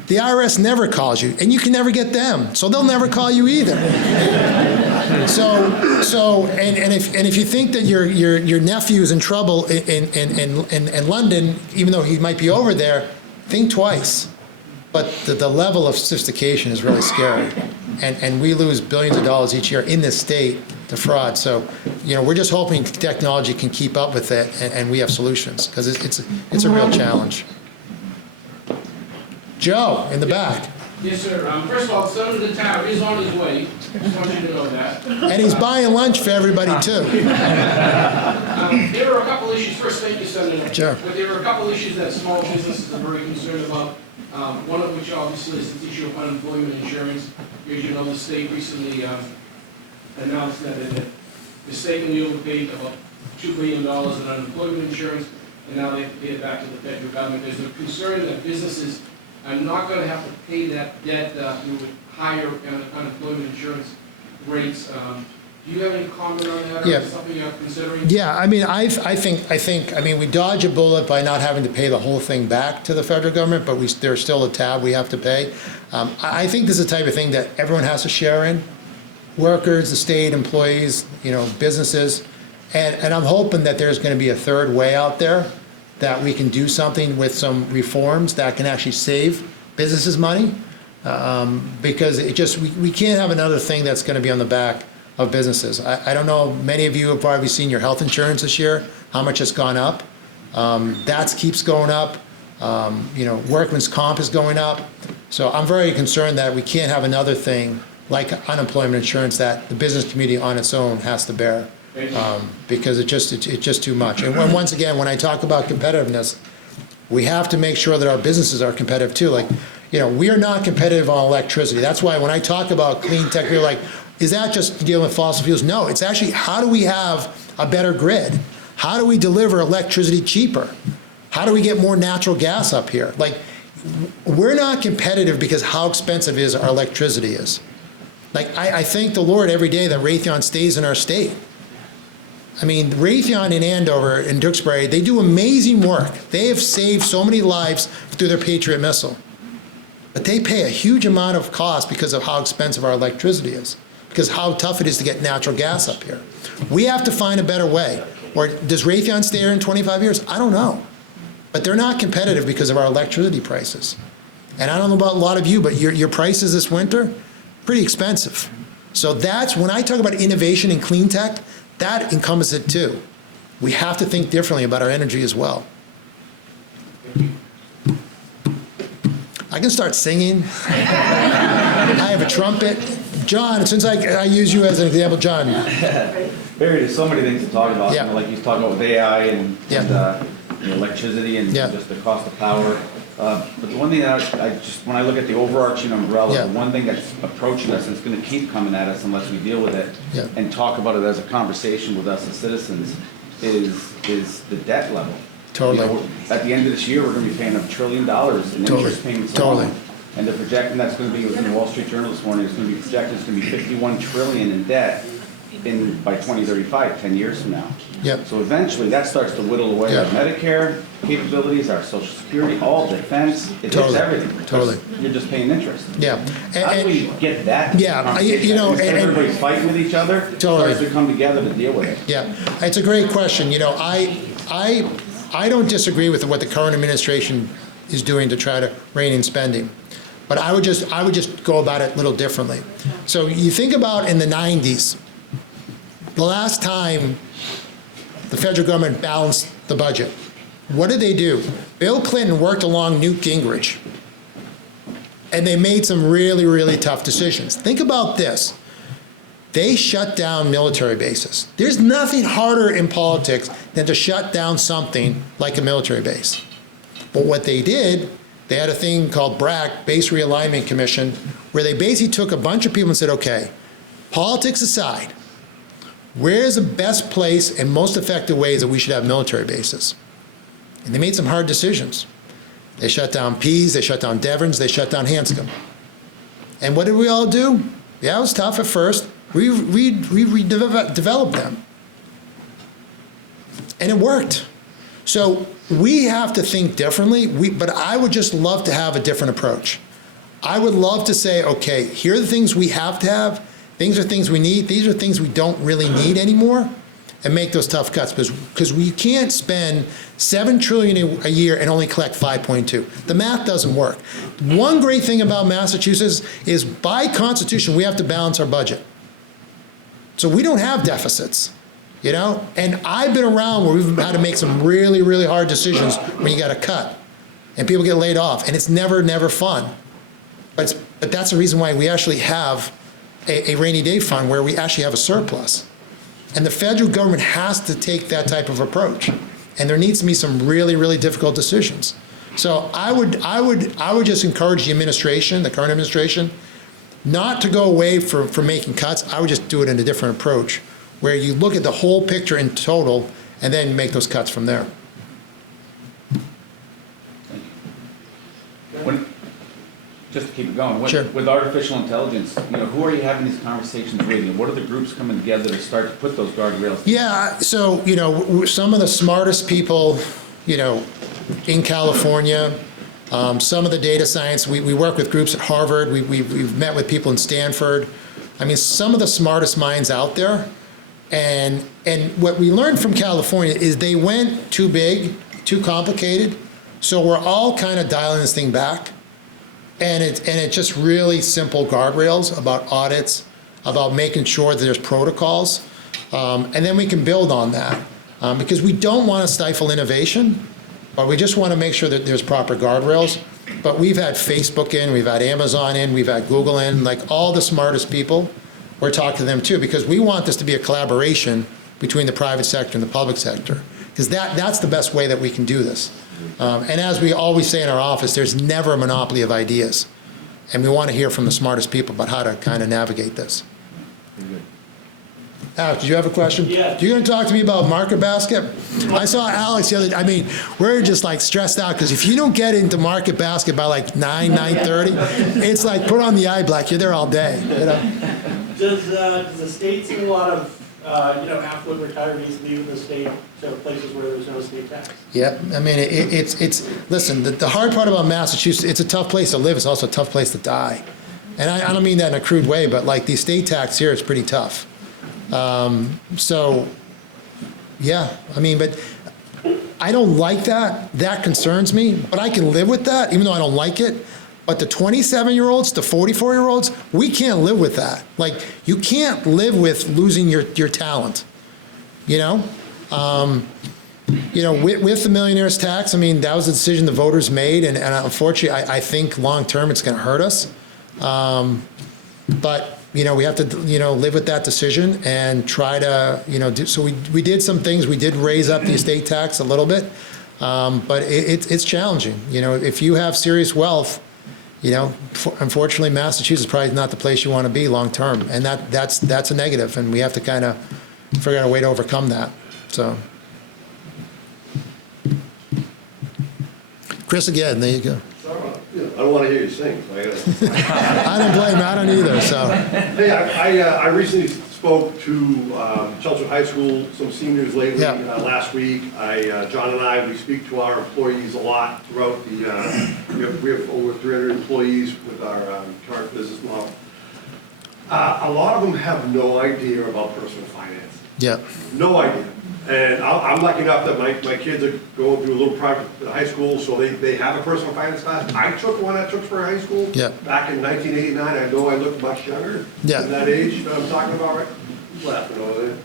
The IRS never calls you, and you can never get them, so they'll never call you either. If you think that your nephew is in trouble in London, even though he might be over there, think twice. But the level of sophistication is really scary, and we lose billions of dollars each year in this state to fraud. So, we're just hoping technology can keep up with it, and we have solutions, because it's a real challenge. Joe, in the back. Yes, sir. First of all, the son of the town is on his way. Just want you to know that. And he's buying lunch for everybody, too. There are a couple issues. First, thank you, Senator. Sure. But there are a couple issues that small businesses are very concerned about. One of which, obviously, is the issue of unemployment insurance. As you know, the state recently announced that it mistakenly overpaid about $2 billion in unemployment insurance, and now they have to pay it back to the federal government. There's a concern that businesses are not going to have to pay that debt through higher unemployment insurance rates. Do you have any comment on that, or Yeah. something you're considering? Yeah, I mean, I think we dodge a bullet by not having to pay the whole thing back to the federal government, but there's still a tab we have to pay. I think this is the type of thing that everyone has to share in. Workers, the state, employees, businesses. And I'm hoping that there's going to be a third way out there, that we can do something with some reforms that can actually save businesses money. Because we can't have another thing that's going to be on the back of businesses. I don't know, many of you have probably seen your health insurance this year, how much it's gone up. That keeps going up. Workman's comp is going up. So I'm very concerned that we can't have another thing like unemployment insurance that the business community on its own has to bear. Because it's just too much. And once again, when I talk about competitiveness, we have to make sure that our businesses are competitive too. Like, we are not competitive on electricity. That's why when I talk about clean tech, you're like, is that just dealing with fossil fuels? No, it's actually, how do we have a better grid? How do we deliver electricity cheaper? How do we get more natural gas up here? Like, we're not competitive because how expensive our electricity is. Like, I thank the Lord every day that Raytheon stays in our state. I mean, Raytheon in Andover and Duxbury, they do amazing work. They have saved so many lives through their Patriot missile. But they pay a huge amount of cost because of how expensive our electricity is, because how tough it is to get natural gas up here. We have to find a better way. Or does Raytheon stay here in 25 years? I don't know. But they're not competitive because of our electricity prices. And I don't know about a lot of you, but your prices this winter, pretty expensive. So that's, when I talk about innovation and clean tech, that encompasses it too. We have to think differently about our energy as well. I can start singing. I have a trumpet. John, since I use you as an example, John. Barry, there's so many things to talk about. Yeah. Like he's talking about with AI and Yeah. electricity and Yeah. just the cost of power. But the one thing that when I look at the overarching umbrella, Yeah. the one thing that's approaching us and it's going to keep coming at us unless we deal with it Yeah. and talk about it as a conversation with us as citizens is the debt level. Totally. At the end of this year, we're going to be paying $1 trillion in Totally. interest payments Totally. alone. And they're projecting that's going to be, in the Wall Street Journal this morning, it's going to be projected it's going to be $51 trillion in debt by 2035, 10 years from now. Yep. So eventually, that starts to whittle away our Yeah. Medicare capabilities, our social security, all defense, it hits Totally. everything. because Totally. You're just paying interest. Yeah. How do we get that? Yeah, conversation? you know, Instead of and- everybody's fighting with each other, Totally. starts to come together to deal with it. Yeah, it's a great question. You know, I don't disagree with what the current administration is doing to try to rein in spending. But I would just go about it a little differently. So you think about in the 90s, the last time the federal government balanced the budget, what did they do? Bill Clinton worked along Newt Gingrich, and they made some really, really tough decisions. Think about this. They shut down military bases. There's nothing harder in politics than to shut down something like a military base. But what they did, they had a thing called BRAC, Base Realignment Commission, where they basically took a bunch of people and said, okay, politics aside, where's the best place and most effective ways that we should have military bases? And they made some hard decisions. They shut down Pease, they shut down Devens, they shut down Hanscom. And what did we all do? Yeah, it was tough at first. We redeveloped them. And it worked. So we have to think differently, but I would just love to have a different approach. I would love to say, okay, here are the things we have to have, these are things we need, these are things we don't really need anymore, and make those tough cuts, because we can't spend $7 trillion a year and only collect 5.2. The math doesn't work. One great thing about Massachusetts is by constitution, we have to balance our budget. So we don't have deficits, you know? And I've been around where we've had to make some really, really hard decisions when you got to cut and people get laid off, and it's never, never fun. But that's the reason why we actually have a rainy day fund where we actually have a surplus. And the federal government has to take that type of approach. And there needs to be some really, really difficult decisions. So I would just encourage the administration, the current administration, not to go away from making cuts. I would just do it in a different approach, where you look at the whole picture in total and then make those cuts from there. Just to keep it going, Sure. with artificial intelligence, who are you having these conversations with? And what are the groups coming together to start to put those guardrails? Yeah, so, some of the smartest people, in California, some of the data science, we work with groups at Harvard, we've met with people in Stanford. I mean, some of the smartest minds out there. And what we learned from California is they went too big, too complicated. So we're all kind of dialing this thing back. And it's just really simple guardrails about audits, about making sure that there's protocols. And then we can build on that. Because we don't want to stifle innovation, but we just want to make sure that there's proper guardrails. But we've had Facebook in, we've had Amazon in, we've had Google in, like all the smartest people. We're talking to them too, because we want this to be a collaboration between the private sector and the public sector. Because that's the best way that we can do this. And as we always say in our office, there's never a monopoly of ideas. And we want to hear from the smartest people about how to kind of navigate this. Alex, did you have a question? Yeah. You going to talk to me about Market Basket? I saw Alex the other day. We're just like stressed out because if you don't get into Market Basket by like 9:30, it's like put on the eye black. You're there all day. Does the state see a lot of affluent retirees leaving the state to places where there's no state tax? Yep. It's listen, the hard part about Massachusetts, it's a tough place to live. It's also a tough place to die. And I don't mean that in a crude way, but like the estate tax here is pretty tough. So, yeah, but I don't like that. That concerns me, but I can live with that, even though I don't like it. But the 27-year-olds, the 44-year-olds, we can't live with that. Like, you can't live with losing your talent, With the millionaire's tax, that was a decision the voters made, and unfortunately, I think long-term it's going to hurt us. But we have to, live with that decision and try to, do. So we did some things. We did raise up the estate tax a little bit, but it's challenging. If you have serious wealth, unfortunately, Massachusetts is probably not the place you want to be long term, and that's a negative, and we have to kind of figure out a way to overcome that. So, Chris, again, there you go. I don't want to hear you sing. So I I don't blame you. I don't either. So. Hey, I recently spoke to Chelmsford High School, some seniors lately, Yeah. last week. John and I, we speak to our employees a lot throughout the, we have over 300 employees with our current business model. A lot of them have no idea about personal finance. Yeah. No idea. And I'm lucky enough that my kids are going through a little private high school, so they have a personal finance class. I took one at Tewksbury High School Yeah. back in 1989. I know I look much younger Yeah. than that age that I'm talking about, right? Laughing over there.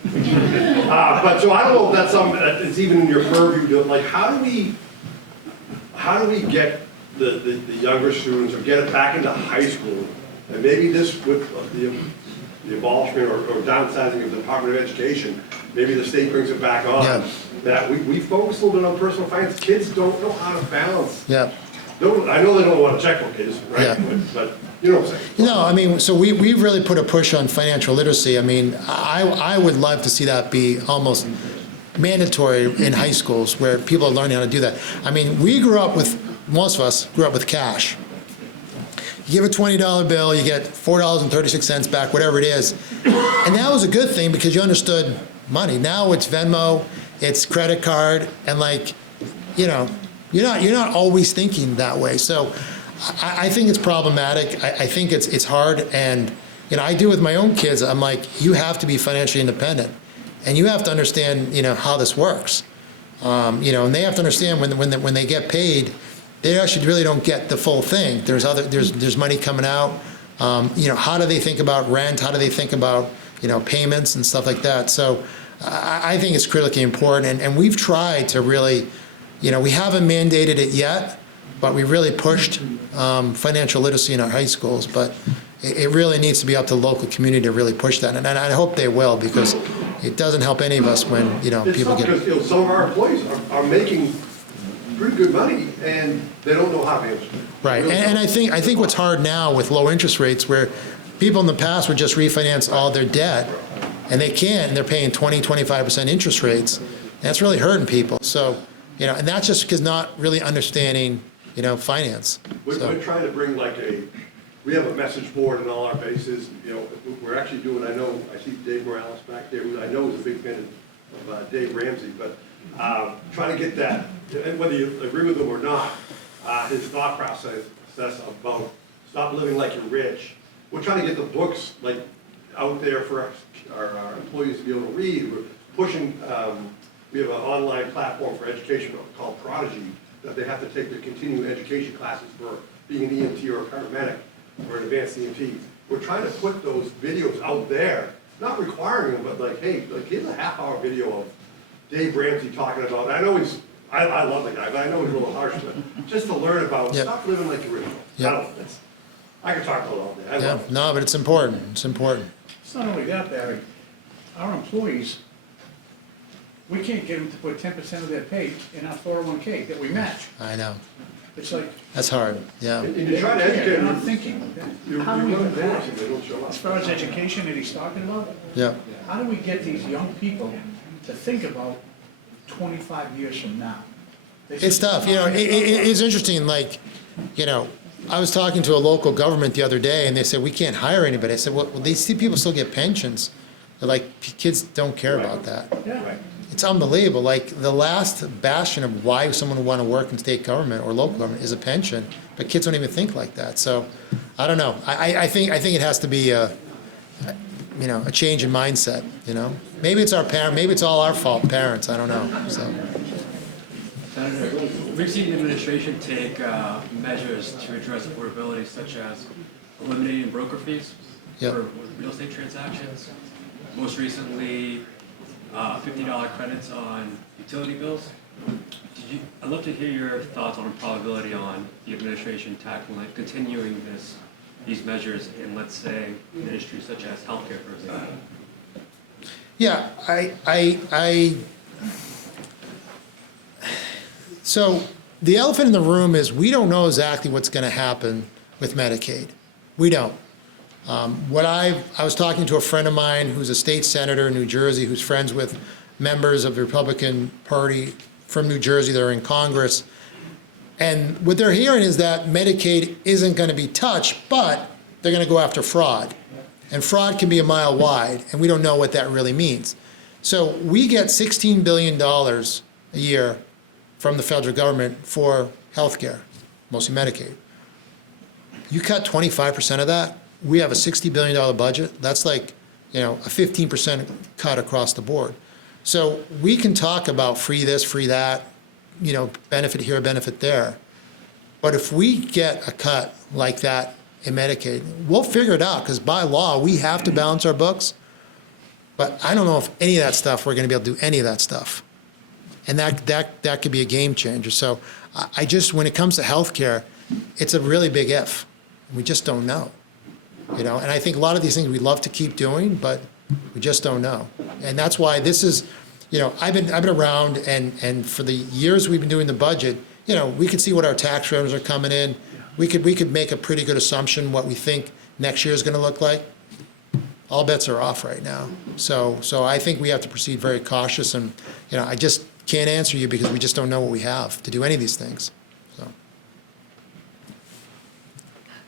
But so I don't know if that's something that is even in your purview to, like, how do we get the younger students or get it back into high school? And maybe this with the abolishment or downsizing of the Department of Education, maybe the state brings it back on. Yeah. That we focus a little bit on personal finance. Kids don't know how to balance. Yeah. I know they don't want a checkbook, kids, right? Yeah. But you know what I'm saying? No, I mean, so we've really put a push on financial literacy. I mean, I would love to see that be almost mandatory in high schools where people are learning how to do that. I mean, most of us grew up with cash. You give a $20 bill, you get $4.36 back, whatever it is. And that was a good thing because you understood money. Now it's Venmo, it's credit card, and you're not always thinking that way. So I think it's problematic. I think it's hard. And, I do with my own kids. I'm like, you have to be financially independent. And you have to understand, how this works. And they have to understand when they get paid, they actually really don't get the full thing. There's money coming out. How do they think about rent? How do they think about, payments and stuff like that? So I think it's critically important. And we've tried to really, we haven't mandated it yet, but we really pushed financial literacy in our high schools. But it really needs to be up to the local community to really push that. And I hope they will, because it doesn't help any of us when, people get. Because, some of our employees are making pretty good money, and they don't know how to manage it. Right, and I think what's hard now with low interest rates, where people in the past would just refinance all their debt, and they can't, and they're paying 20-25% interest rates, and that's really hurting people. So, and that's just because not really understanding, finance. We're trying to bring we have a message board in all our bases. We're actually doing, I see Dave Morales back there, who I know is a big fan of Dave Ramsey, but trying to get that, and whether you agree with him or not, his thought process about stop living like you're rich. We're trying to get the books out there for our employees to be able to read. We're pushing, we have an online platform for education called Prodigy, that they have to take their continuing education classes for being an EMT or a paramedic or an advanced EMT. We're trying to put those videos out there, not requiring them, but hey, here's a half-hour video of Dave Ramsey talking about, I know I love the guy, but I know he's a little harsh, but just to learn about, stop living like you're rich. Yep. I could talk about it all day. I love it. No, but it's important. It's important. It's not only that, Barry, our employees, we can't get them to put 10% of their pay in our 401K that we match. I know. It's like, That's hard, yeah. And you try to educate they're them. not thinking. You're How do we do running that? course and they don't show up. As far as education that he's talking about, Yeah. how do we get these young people to think about 25 years from now? It's tough, it's interesting, I was talking to a local government the other day, and they said, we can't hire anybody. I said, well, these people still get pensions. They're like, kids don't care about that. Yeah. It's unbelievable, the last bastion of why someone would want to work in state government or local government is a pension, but kids don't even think like that. So, I don't know, I think it has to be a change in mindset, Maybe it's our parent, maybe it's all our fault, parents, I don't know, so. Senator, we've seen the administration take measures to address affordability, such as eliminating broker fees for real estate transactions. Most recently, $50 credits on utility bills. I'd love to hear your thoughts on the probability on the administration tackling, continuing these measures in, let's say, industries such as healthcare, for example. Yeah, so the elephant in the room is we don't know exactly what's going to happen with Medicaid. We don't. I was talking to a friend of mine who's a state senator in New Jersey who's friends with members of the Republican Party from New Jersey that are in Congress. And what they're hearing is that Medicaid isn't going to be touched, but they're going to go after fraud. And fraud can be a mile wide, and we don't know what that really means. So we get $16 billion a year from the federal government for healthcare, mostly Medicaid. You cut 25% of that, we have a $60 billion budget. That's like, a 15% cut across the board. So we can talk about free this, free that, benefit here, benefit there. But if we get a cut like that in Medicaid, we'll figure it out, because by law, we have to balance our books. But I don't know if any of that stuff, we're going to be able to do any of that stuff. And that could be a game changer. So I just, when it comes to healthcare, it's a really big if. We just don't know. And I think a lot of these things we'd love to keep doing, but we just don't know. And that's why this is, I've been around, and for the years we've been doing the budget, we could see what our tax revenues are coming in. We could make a pretty good assumption what we think next year is going to look like. All bets are off right now. So I think we have to proceed very cautious, and I just can't answer you because we just don't know what we have to do any of these things. So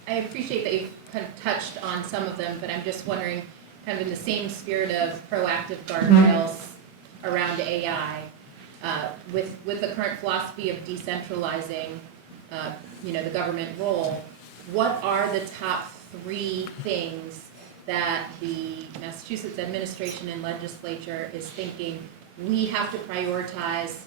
I appreciate that you've kind of touched on some of them, but I'm just wondering, kind of in the same spirit of proactive guardrails around AI, with the current philosophy of decentralizing, the government role, what are the top 3 things that the Massachusetts administration and legislature is thinking we have to prioritize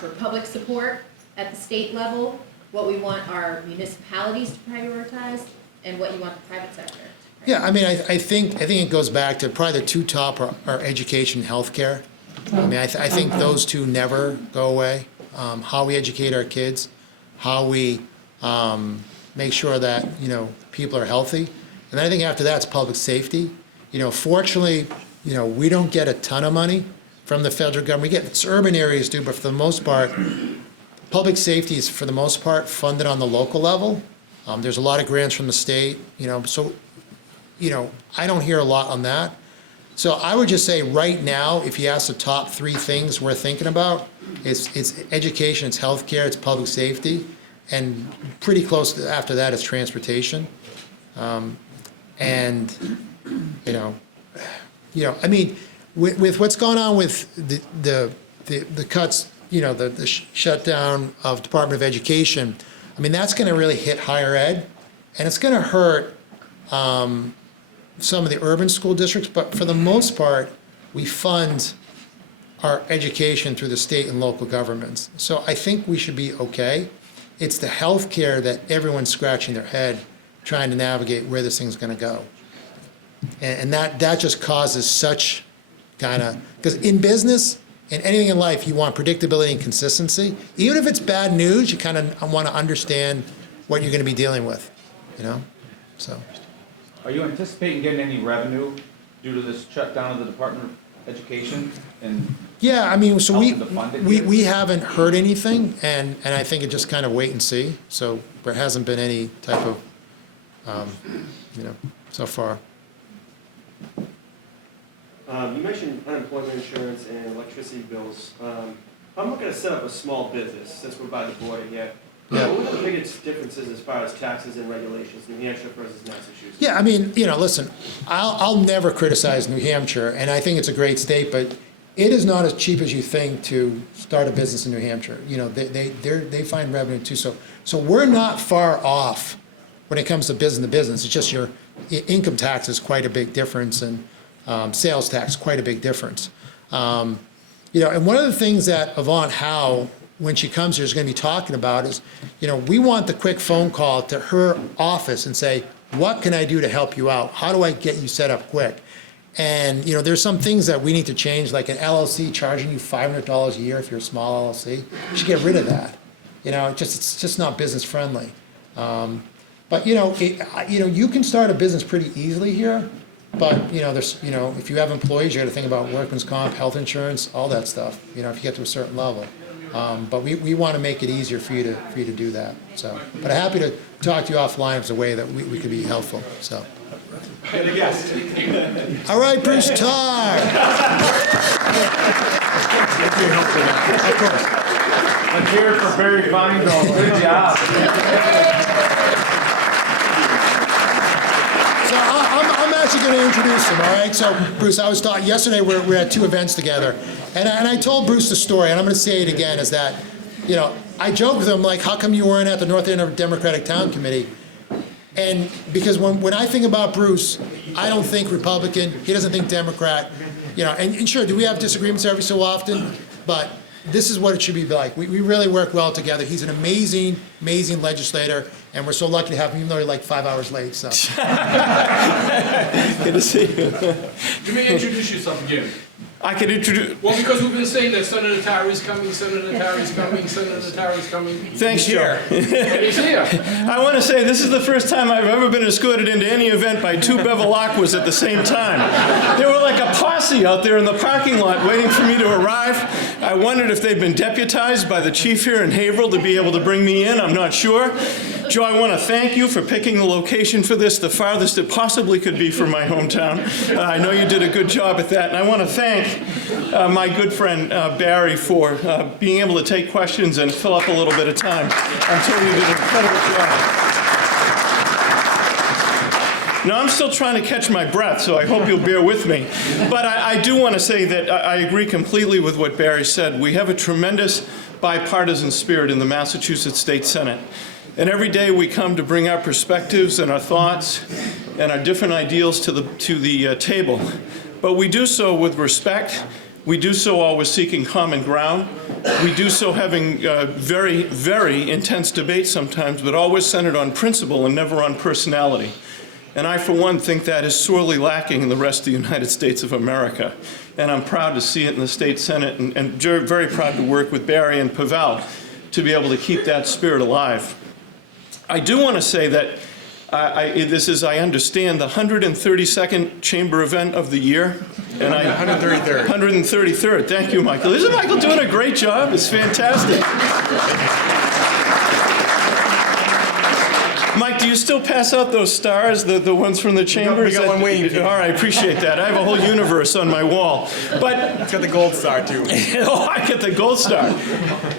for public support at the state level, what we want our municipalities to prioritize, and what you want the private sector? yeah, I mean, I think it goes back to probably the 2 top are education and healthcare. I mean, I think those 2 never go away. How we educate our kids, how we make sure that people are healthy, and then I think after that it's public safety. Fortunately, we don't get a ton of money from the federal government. We get urban areas do, but for the most part, public safety is for the most part funded on the local level. There's a lot of grants from the state, so I don't hear a lot on that. So I would just say right now, if you ask the top 3 things we're thinking about, it's education, it's healthcare, it's public safety, and pretty close to, after that is transportation. And I mean, with what's going on with the cuts, the shutdown of Department of Education, I mean, that's going to really hit higher ed, and it's going to hurt some of the urban school districts, but for the most part, we fund our education through the state and local governments. So I think we should be okay. It's the healthcare that everyone's scratching their head trying to navigate where this thing's going to go. And that just causes such kind of, because in business, in anything in life, you want predictability and consistency. Even if it's bad news, you kind of want to understand what you're going to be dealing with, so. Are you anticipating getting any revenue due to this shutdown of the Department of Education? And yeah, I mean, so helping to fund it here? we haven't heard anything, and I think it just kind of wait and see. So there hasn't been any type of, so far. You mentioned unemployment insurance and electricity bills. I'm looking to set up a small business since we're by the border here. Yeah. What are the biggest differences as far as taxes and regulations, New Hampshire versus Massachusetts? Yeah, I mean, listen, I'll never criticize New Hampshire, and I think it's a great state, but it is not as cheap as you think to start a business in New Hampshire. They find revenue too. So we're not far off when it comes to business to business. It's just your income tax is quite a big difference, and sales tax quite a big difference. And one of the things that Yvonne Howe, when she comes here, is going to be talking about is, we want the quick phone call to her office and say, what can I do to help you out? How do I get you set up quick? And, there's some things that we need to change, like an LLC charging you $500 a year if you're a small LLC. You should get rid of that. It's just not business friendly. But, you can start a business pretty easily here. But, there's, if you have employees, you got to think about workman's comp, health insurance, all that stuff, if you get to a certain level. But we want to make it easier for you to do that. So, but I'm happy to talk to you offline as a way that we could be helpful. So. All right, Bruce Tarr. Of course. Let's hear it for Barry Feingold. Good job. So I'm actually going to introduce him, all right? So, Bruce, I was talking, yesterday we were at 2 events together, and I told Bruce the story, and I'm going to say it again, is that, you know, I joked with him, like, how come you weren't at the North End Democratic Town Committee? And because when I think about Bruce, I don't think Republican, he doesn't think Democrat, you know, and sure, do we have disagreements every so often? But this is what it should be like. We really work well together. He's an amazing, amazing legislator, and we're so lucky to have him, even though he's like 5 hours late, so. Good to see you. You may introduce yourself again. I can introduce. Well, because we've been saying that Senator Tyree coming, Senator Tyree coming, Senator Tyree coming. Thanks, Joe. He's here. I want to say this is the first time I've ever been escorted into any event by 2 Bevilacquas at the same time. They were like a posse out there in the parking lot waiting for me to arrive. I wondered if they'd been deputized by the chief here in Haverhill to be able to bring me in. I'm not sure. Joe, I want to thank you for picking the location for this, the farthest it possibly could be from my hometown. I know you did a good job at that, and I want to thank my good friend Barry for being able to take questions and fill up a little bit of time. I'm telling you, you did an incredible job. Now, I'm still trying to catch my breath, so I hope you'll bear with me. But I do want to say that I agree completely with what Barry said. We have a tremendous bipartisan spirit in the Massachusetts State Senate. And every day we come to bring our perspectives and our thoughts and our different ideals to the table. But we do so with respect. We do so always seeking common ground. We do so having very, very intense debates sometimes, but always centered on principle and never on personality. And I, for one, think that is sorely lacking in the rest of the United States of America. And I'm proud to see it in the state Senate, and very proud to work with Barry and Pavel to be able to keep that spirit alive. I do want to say that this is, I understand, the 132nd chamber event of the year. And 133rd. 133rd. Thank you, Michael. Isn't Michael doing a great job? It's fantastic. Mike, do you still pass out those stars, the ones from the chambers? We got one waiting for you. All right, I appreciate that. I have a whole universe on my wall. But It's got the gold star, too. Oh, I get the gold star.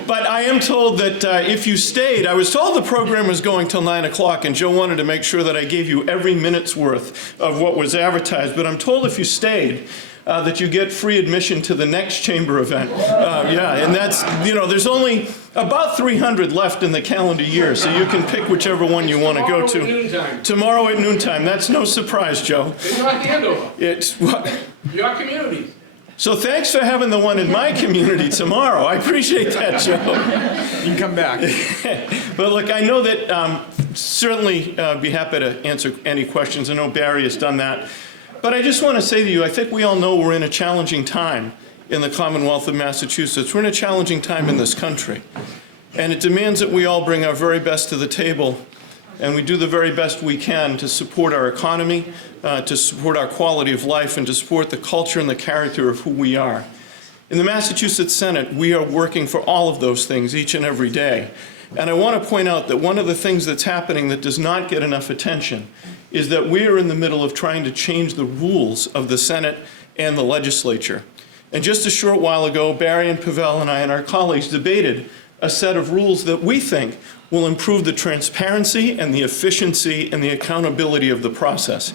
But I am told that if you stayed, I was told the program was going till 9 o'clock, and Joe wanted to make sure that I gave you every minute's worth of what was advertised. But I'm told if you stayed, that you get free admission to the next chamber event. Yeah, and that's, you know, there's only about 300 left in the calendar year, so you can pick whichever one you want to go to. Tomorrow at noontime. Tomorrow at noontime. That's no surprise, Joe. It's not Andover. It's what? Your community. So thanks for having the one in my community tomorrow. I appreciate that, Joe. You can come back. But look, I know that certainly be happy to answer any questions. I know Barry has done that. But I just want to say to you, I think we all know we're in a challenging time in the Commonwealth of Massachusetts. We're in a challenging time in this country. And it demands that we all bring our very best to the table, and we do the very best we can to support our economy, to support our quality of life, and to support the culture and the character of who we are. In the Massachusetts Senate, we are working for all of those things each and every day. And I want to point out that one of the things that's happening that does not get enough attention is that we are in the middle of trying to change the rules of the Senate and the legislature. And just a short while ago, Barry and Pavel and I and our colleagues debated a set of rules that we think will improve the transparency and the efficiency and the accountability of the process.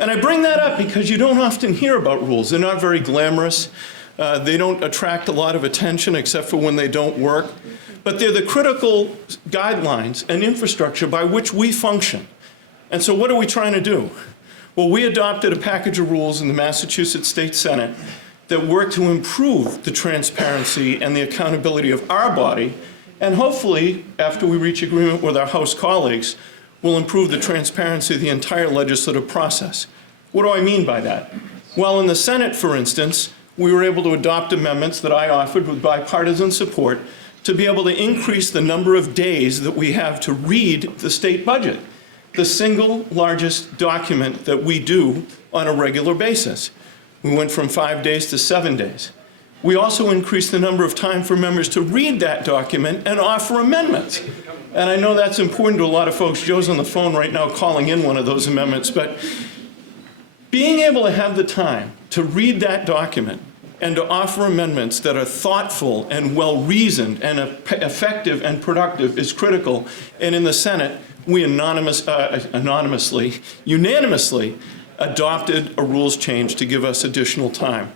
And I bring that up because you don't often hear about rules. They're not very glamorous. They don't attract a lot of attention except for when they don't work. But they're the critical guidelines and infrastructure by which we function. And so what are we trying to do? Well, we adopted a package of rules in the Massachusetts State Senate that work to improve the transparency and the accountability of our body, and hopefully, after we reach agreement with our House colleagues, will improve the transparency of the entire legislative process. What do I mean by that? Well, in the Senate, for instance, we were able to adopt amendments that I offered with bipartisan support to be able to increase the number of days that we have to read the state budget, the single largest document that we do on a regular basis. We went from 5 days to 7 days. We also increased the number of time for members to read that document and offer amendments. And I know that's important to a lot of folks. Joe's on the phone right now calling in one of those amendments. But being able to have the time to read that document and to offer amendments that are thoughtful and well-reasoned and effective and productive is critical. And in the Senate, we unanimously adopted a rules change to give us additional time.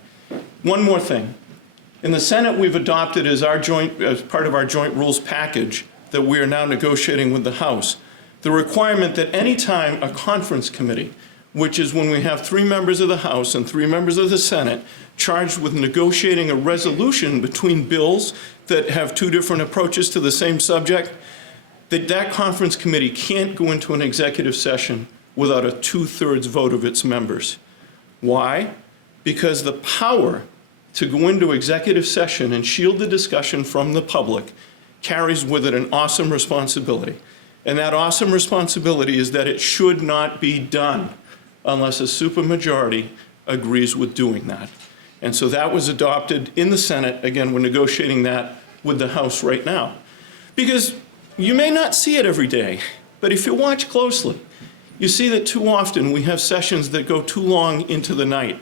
One more thing. In the Senate, we've adopted as part of our joint rules package that we are now negotiating with the House, the requirement that any time a conference committee, which is when we have 3 members of the House and 3 members of the Senate charged with negotiating a resolution between bills that have 2 different approaches to the same subject, that conference committee can't go into an executive session without a 2/3 vote of its members. Why? Because the power to go into executive session and shield the discussion from the public carries with it an awesome responsibility. And that awesome responsibility is that it should not be done unless a supermajority agrees with doing that. And so that was adopted in the Senate. Again, we're negotiating that with the House right now. Because you may not see it every day, but if you watch closely, you see that too often we have sessions that go too long into the night.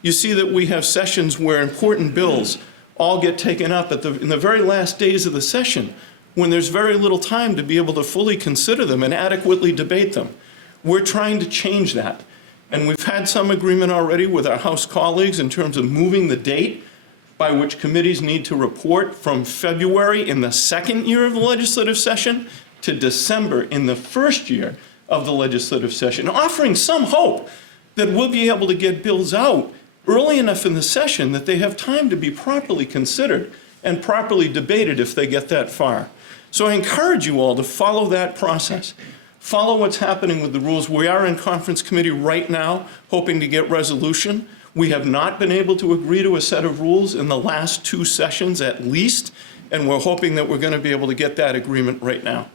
You see that we have sessions where important bills all get taken up in the very last days of the session, when there's very little time to be able to fully consider them and adequately debate them. We're trying to change that. And we've had some agreement already with our House colleagues in terms of moving the date by which committees need to report from February in the second year of the legislative session to December in the first year of the legislative session, offering some hope that we'll be able to get bills out early enough in the session that they have time to be properly considered and properly debated if they get that far. So I encourage you all to follow that process. Follow what's happening with the rules. We are in conference committee right now, hoping to get resolution. We have not been able to agree to a set of rules in the last 2 sessions at least, and we're hoping that we're going to be able to get that agreement right now.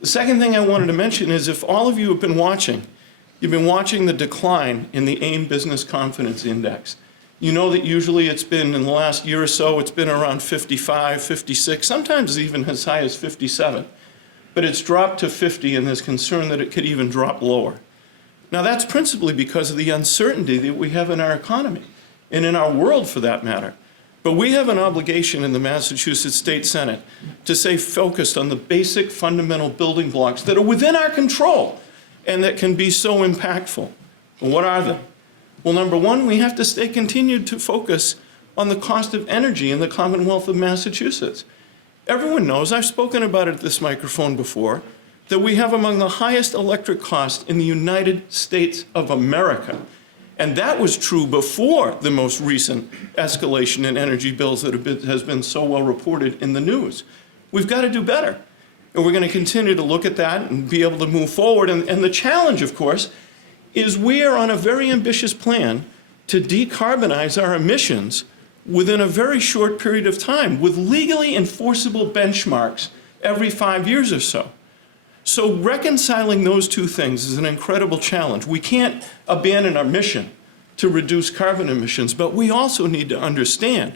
The second thing I wanted to mention is if all of you have been watching, you've been watching the decline in the AIM Business Confidence Index. You know that usually it's been, in the last year or so, it's been around 55, 56, sometimes even as high as 57. But it's dropped to 50, and there's concern that it could even drop lower. Now, that's principally because of the uncertainty that we have in our economy, and in our world for that matter. But we have an obligation in the Massachusetts State Senate to stay focused on the basic fundamental building blocks that are within our control and that can be so impactful. And what are they? Well, number one, we have to stay continued to focus on the cost of energy in the Commonwealth of Massachusetts. Everyone knows, I've spoken about it at this microphone before, that we have among the highest electric costs in the United States of America. And that was true before the most recent escalation in energy bills that has been so well reported in the news. We've got to do better. And we're going to continue to look at that and be able to move forward. And the challenge, of course, is we are on a very ambitious plan to decarbonize our emissions within a very short period of time with legally enforceable benchmarks every 5 years or so. So reconciling those 2 things is an incredible challenge. We can't abandon our mission to reduce carbon emissions, but we also need to understand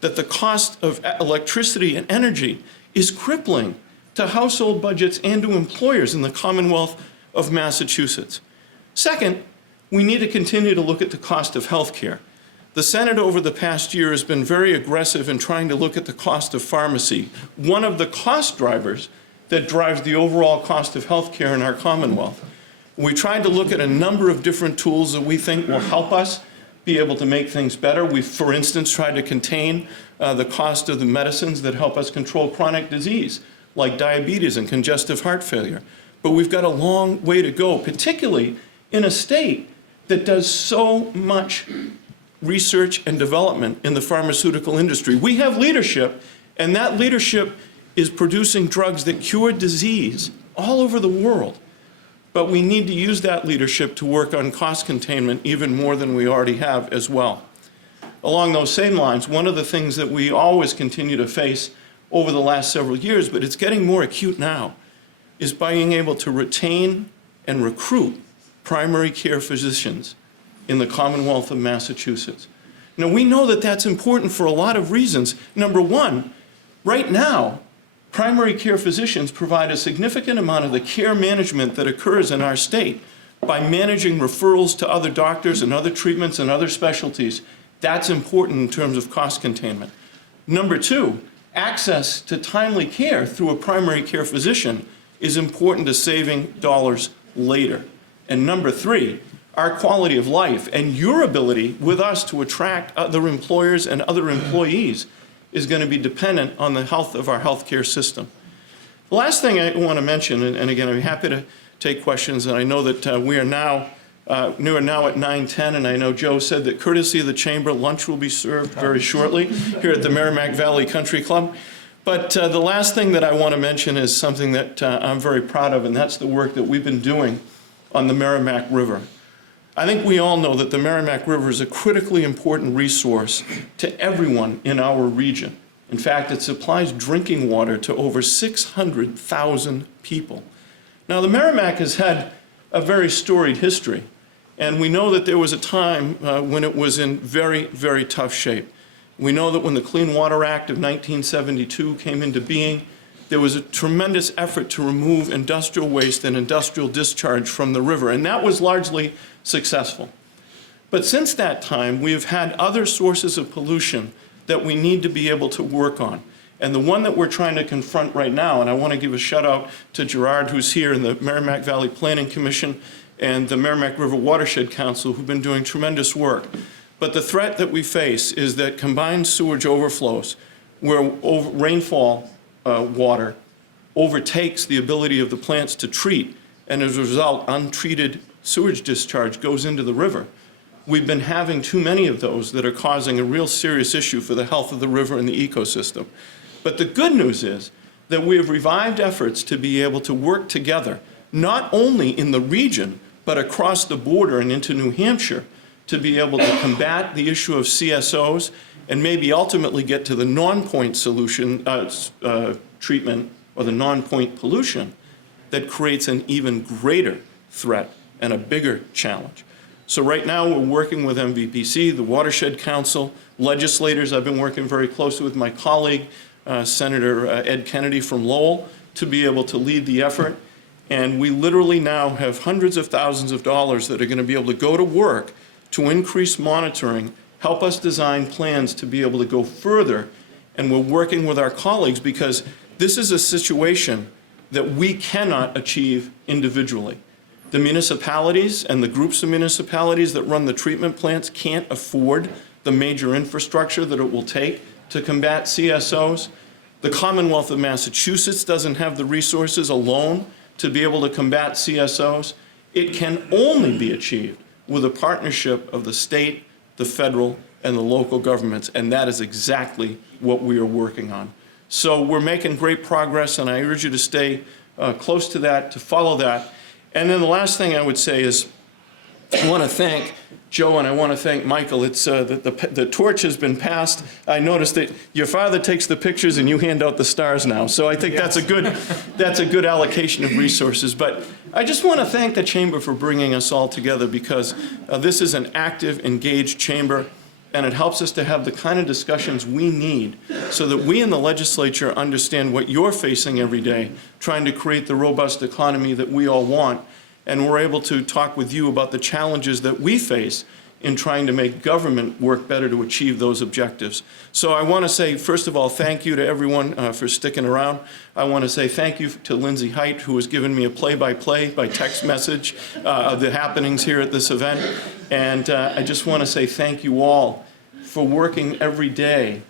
that the cost of electricity and energy is crippling to household budgets and to employers in the Commonwealth of Massachusetts. Second, we need to continue to look at the cost of health care. The Senate over the past year has been very aggressive in trying to look at the cost of pharmacy, one of the cost drivers that drives the overall cost of health care in our Commonwealth. We tried to look at a number of different tools that we think will help us be able to make things better. We've, for instance, tried to contain the cost of the medicines that help us control chronic disease, like diabetes and congestive heart failure. But we've got a long way to go, particularly in a state that does so much research and development in the pharmaceutical industry. We have leadership, and that leadership is producing drugs that cure disease all over the world. But we need to use that leadership to work on cost containment even more than we already have as well. Along those same lines, one of the things that we always continue to face over the last several years, but it's getting more acute now, is being able to retain and recruit primary care physicians in the Commonwealth of Massachusetts. Now, we know that that's important for a lot of reasons. Number one, right now, primary care physicians provide a significant amount of the care management that occurs in our state by managing referrals to other doctors and other treatments and other specialties. That's important in terms of cost containment. Number two, access to timely care through a primary care physician is important to saving dollars later. And number three, our quality of life and your ability with us to attract other employers and other employees is going to be dependent on the health of our healthcare system. The last thing I want to mention, and again, I'm happy to take questions, and I know that we are now at 9:10, and I know Joe said that courtesy of the chamber, lunch will be served very shortly here at the Merrimack Valley Country Club. But the last thing that I want to mention is something that I'm very proud of, and that's the work that we've been doing on the Merrimack River. I think we all know that the Merrimack River is a critically important resource to everyone in our region. In fact, it supplies drinking water to over 600,000 people. Now, the Merrimack has had a very storied history, and we know that there was a time when it was in very, very tough shape. We know that when the Clean Water Act of 1972 came into being, there was a tremendous effort to remove industrial waste and industrial discharge from the river, and that was largely successful. But since that time, we have had other sources of pollution that we need to be able to work on. And the one that we're trying to confront right now, and I want to give a shout out to Gerard, who's here, in the Merrimack Valley Planning Commission and the Merrimack River Watershed Council, who've been doing tremendous work. But the threat that we face is that combined sewage overflows, where rainfall water overtakes the ability of the plants to treat, and as a result, untreated sewage discharge goes into the river. We've been having too many of those that are causing a real serious issue for the health of the river and the ecosystem. But the good news is that we have revived efforts to be able to work together, not only in the region, but across the border and into New Hampshire, to be able to combat the issue of CSOs and maybe ultimately get to the non-point solution treatment, or the non-point pollution that creates an even greater threat and a bigger challenge. So right now we're working with MVCC, the Watershed Council, legislators. I've been working very closely with my colleague, Senator Ed Kennedy from Lowell, to be able to lead the effort. And we literally now have hundreds of thousands of dollars that are going to be able to go to work to increase monitoring, help us design plans to be able to go further. And we're working with our colleagues because this is a situation that we cannot achieve individually. The municipalities and the groups of municipalities that run the treatment plants can't afford the major infrastructure that it will take to combat CSOs. The Commonwealth of Massachusetts doesn't have the resources alone to be able to combat CSOs. It can only be achieved with a partnership of the state, the federal, and the local governments, and that is exactly what we are working on. So we're making great progress, and I urge you to stay close to that, to follow that. And then the last thing I would say is I want to thank Joe and I want to thank Michael. It's the torch has been passed. I noticed that your father takes the pictures and you hand out the stars now. So I think that's a good allocation of resources. But I just want to thank the chamber for bringing us all together, because this is an active, engaged chamber, and it helps us to have the kind of discussions we need so that we in the legislature understand what you're facing every day, trying to create the robust economy that we all want. And we're able to talk with you about the challenges that we face in trying to make government work better to achieve those objectives. So I want to say, first of all, thank you to everyone for sticking around. I want to say thank you to Lindsay Height, who has given me a play-by-play by text message of the happenings here at this event. And I just want to say thank you all for working every day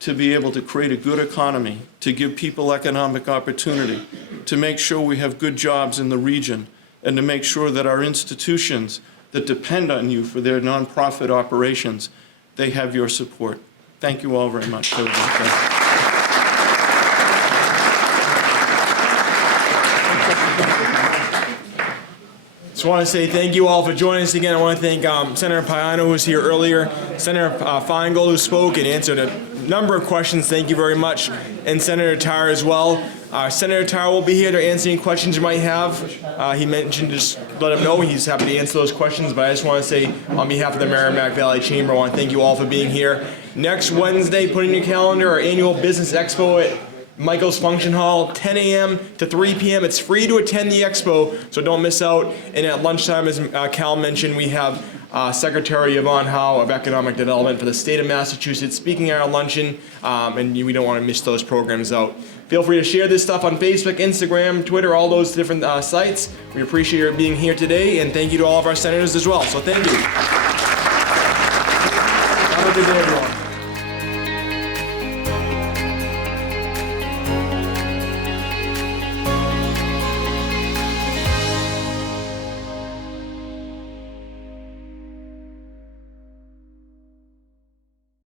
to be able to create a good economy, to give people economic opportunity, to make sure we have good jobs in the region, and to make sure that our institutions that depend on you for their nonprofit operations, they have your support. Thank you all very much. Just want to say thank you all for joining us again. I want to thank Senator Payano, who was here earlier, Senator Feingold, who spoke and answered a number of questions. Thank you very much. And Senator Tarr as well. Senator Tarr will be here to answer any questions you might have. He mentioned just let him know he's happy to answer those questions, but I just want to say on behalf of the Merrimack Valley Chamber, I want to thank you all for being here. Next Wednesday, put in your calendar, our annual business expo at Michael's Function Hall, 10 a.m. to 3 p.m. It's free to attend the expo, so don't miss out. And at lunchtime, as Cal mentioned, we have Secretary Yvonne Howe of Economic Development for the state of Massachusetts speaking at our luncheon, and we don't want to miss those programs out. Feel free to share this stuff on Facebook, Instagram, Twitter, all those different sites. We appreciate your being here today, and thank you to all of our senators as well. So thank you. Have a good day, everyone.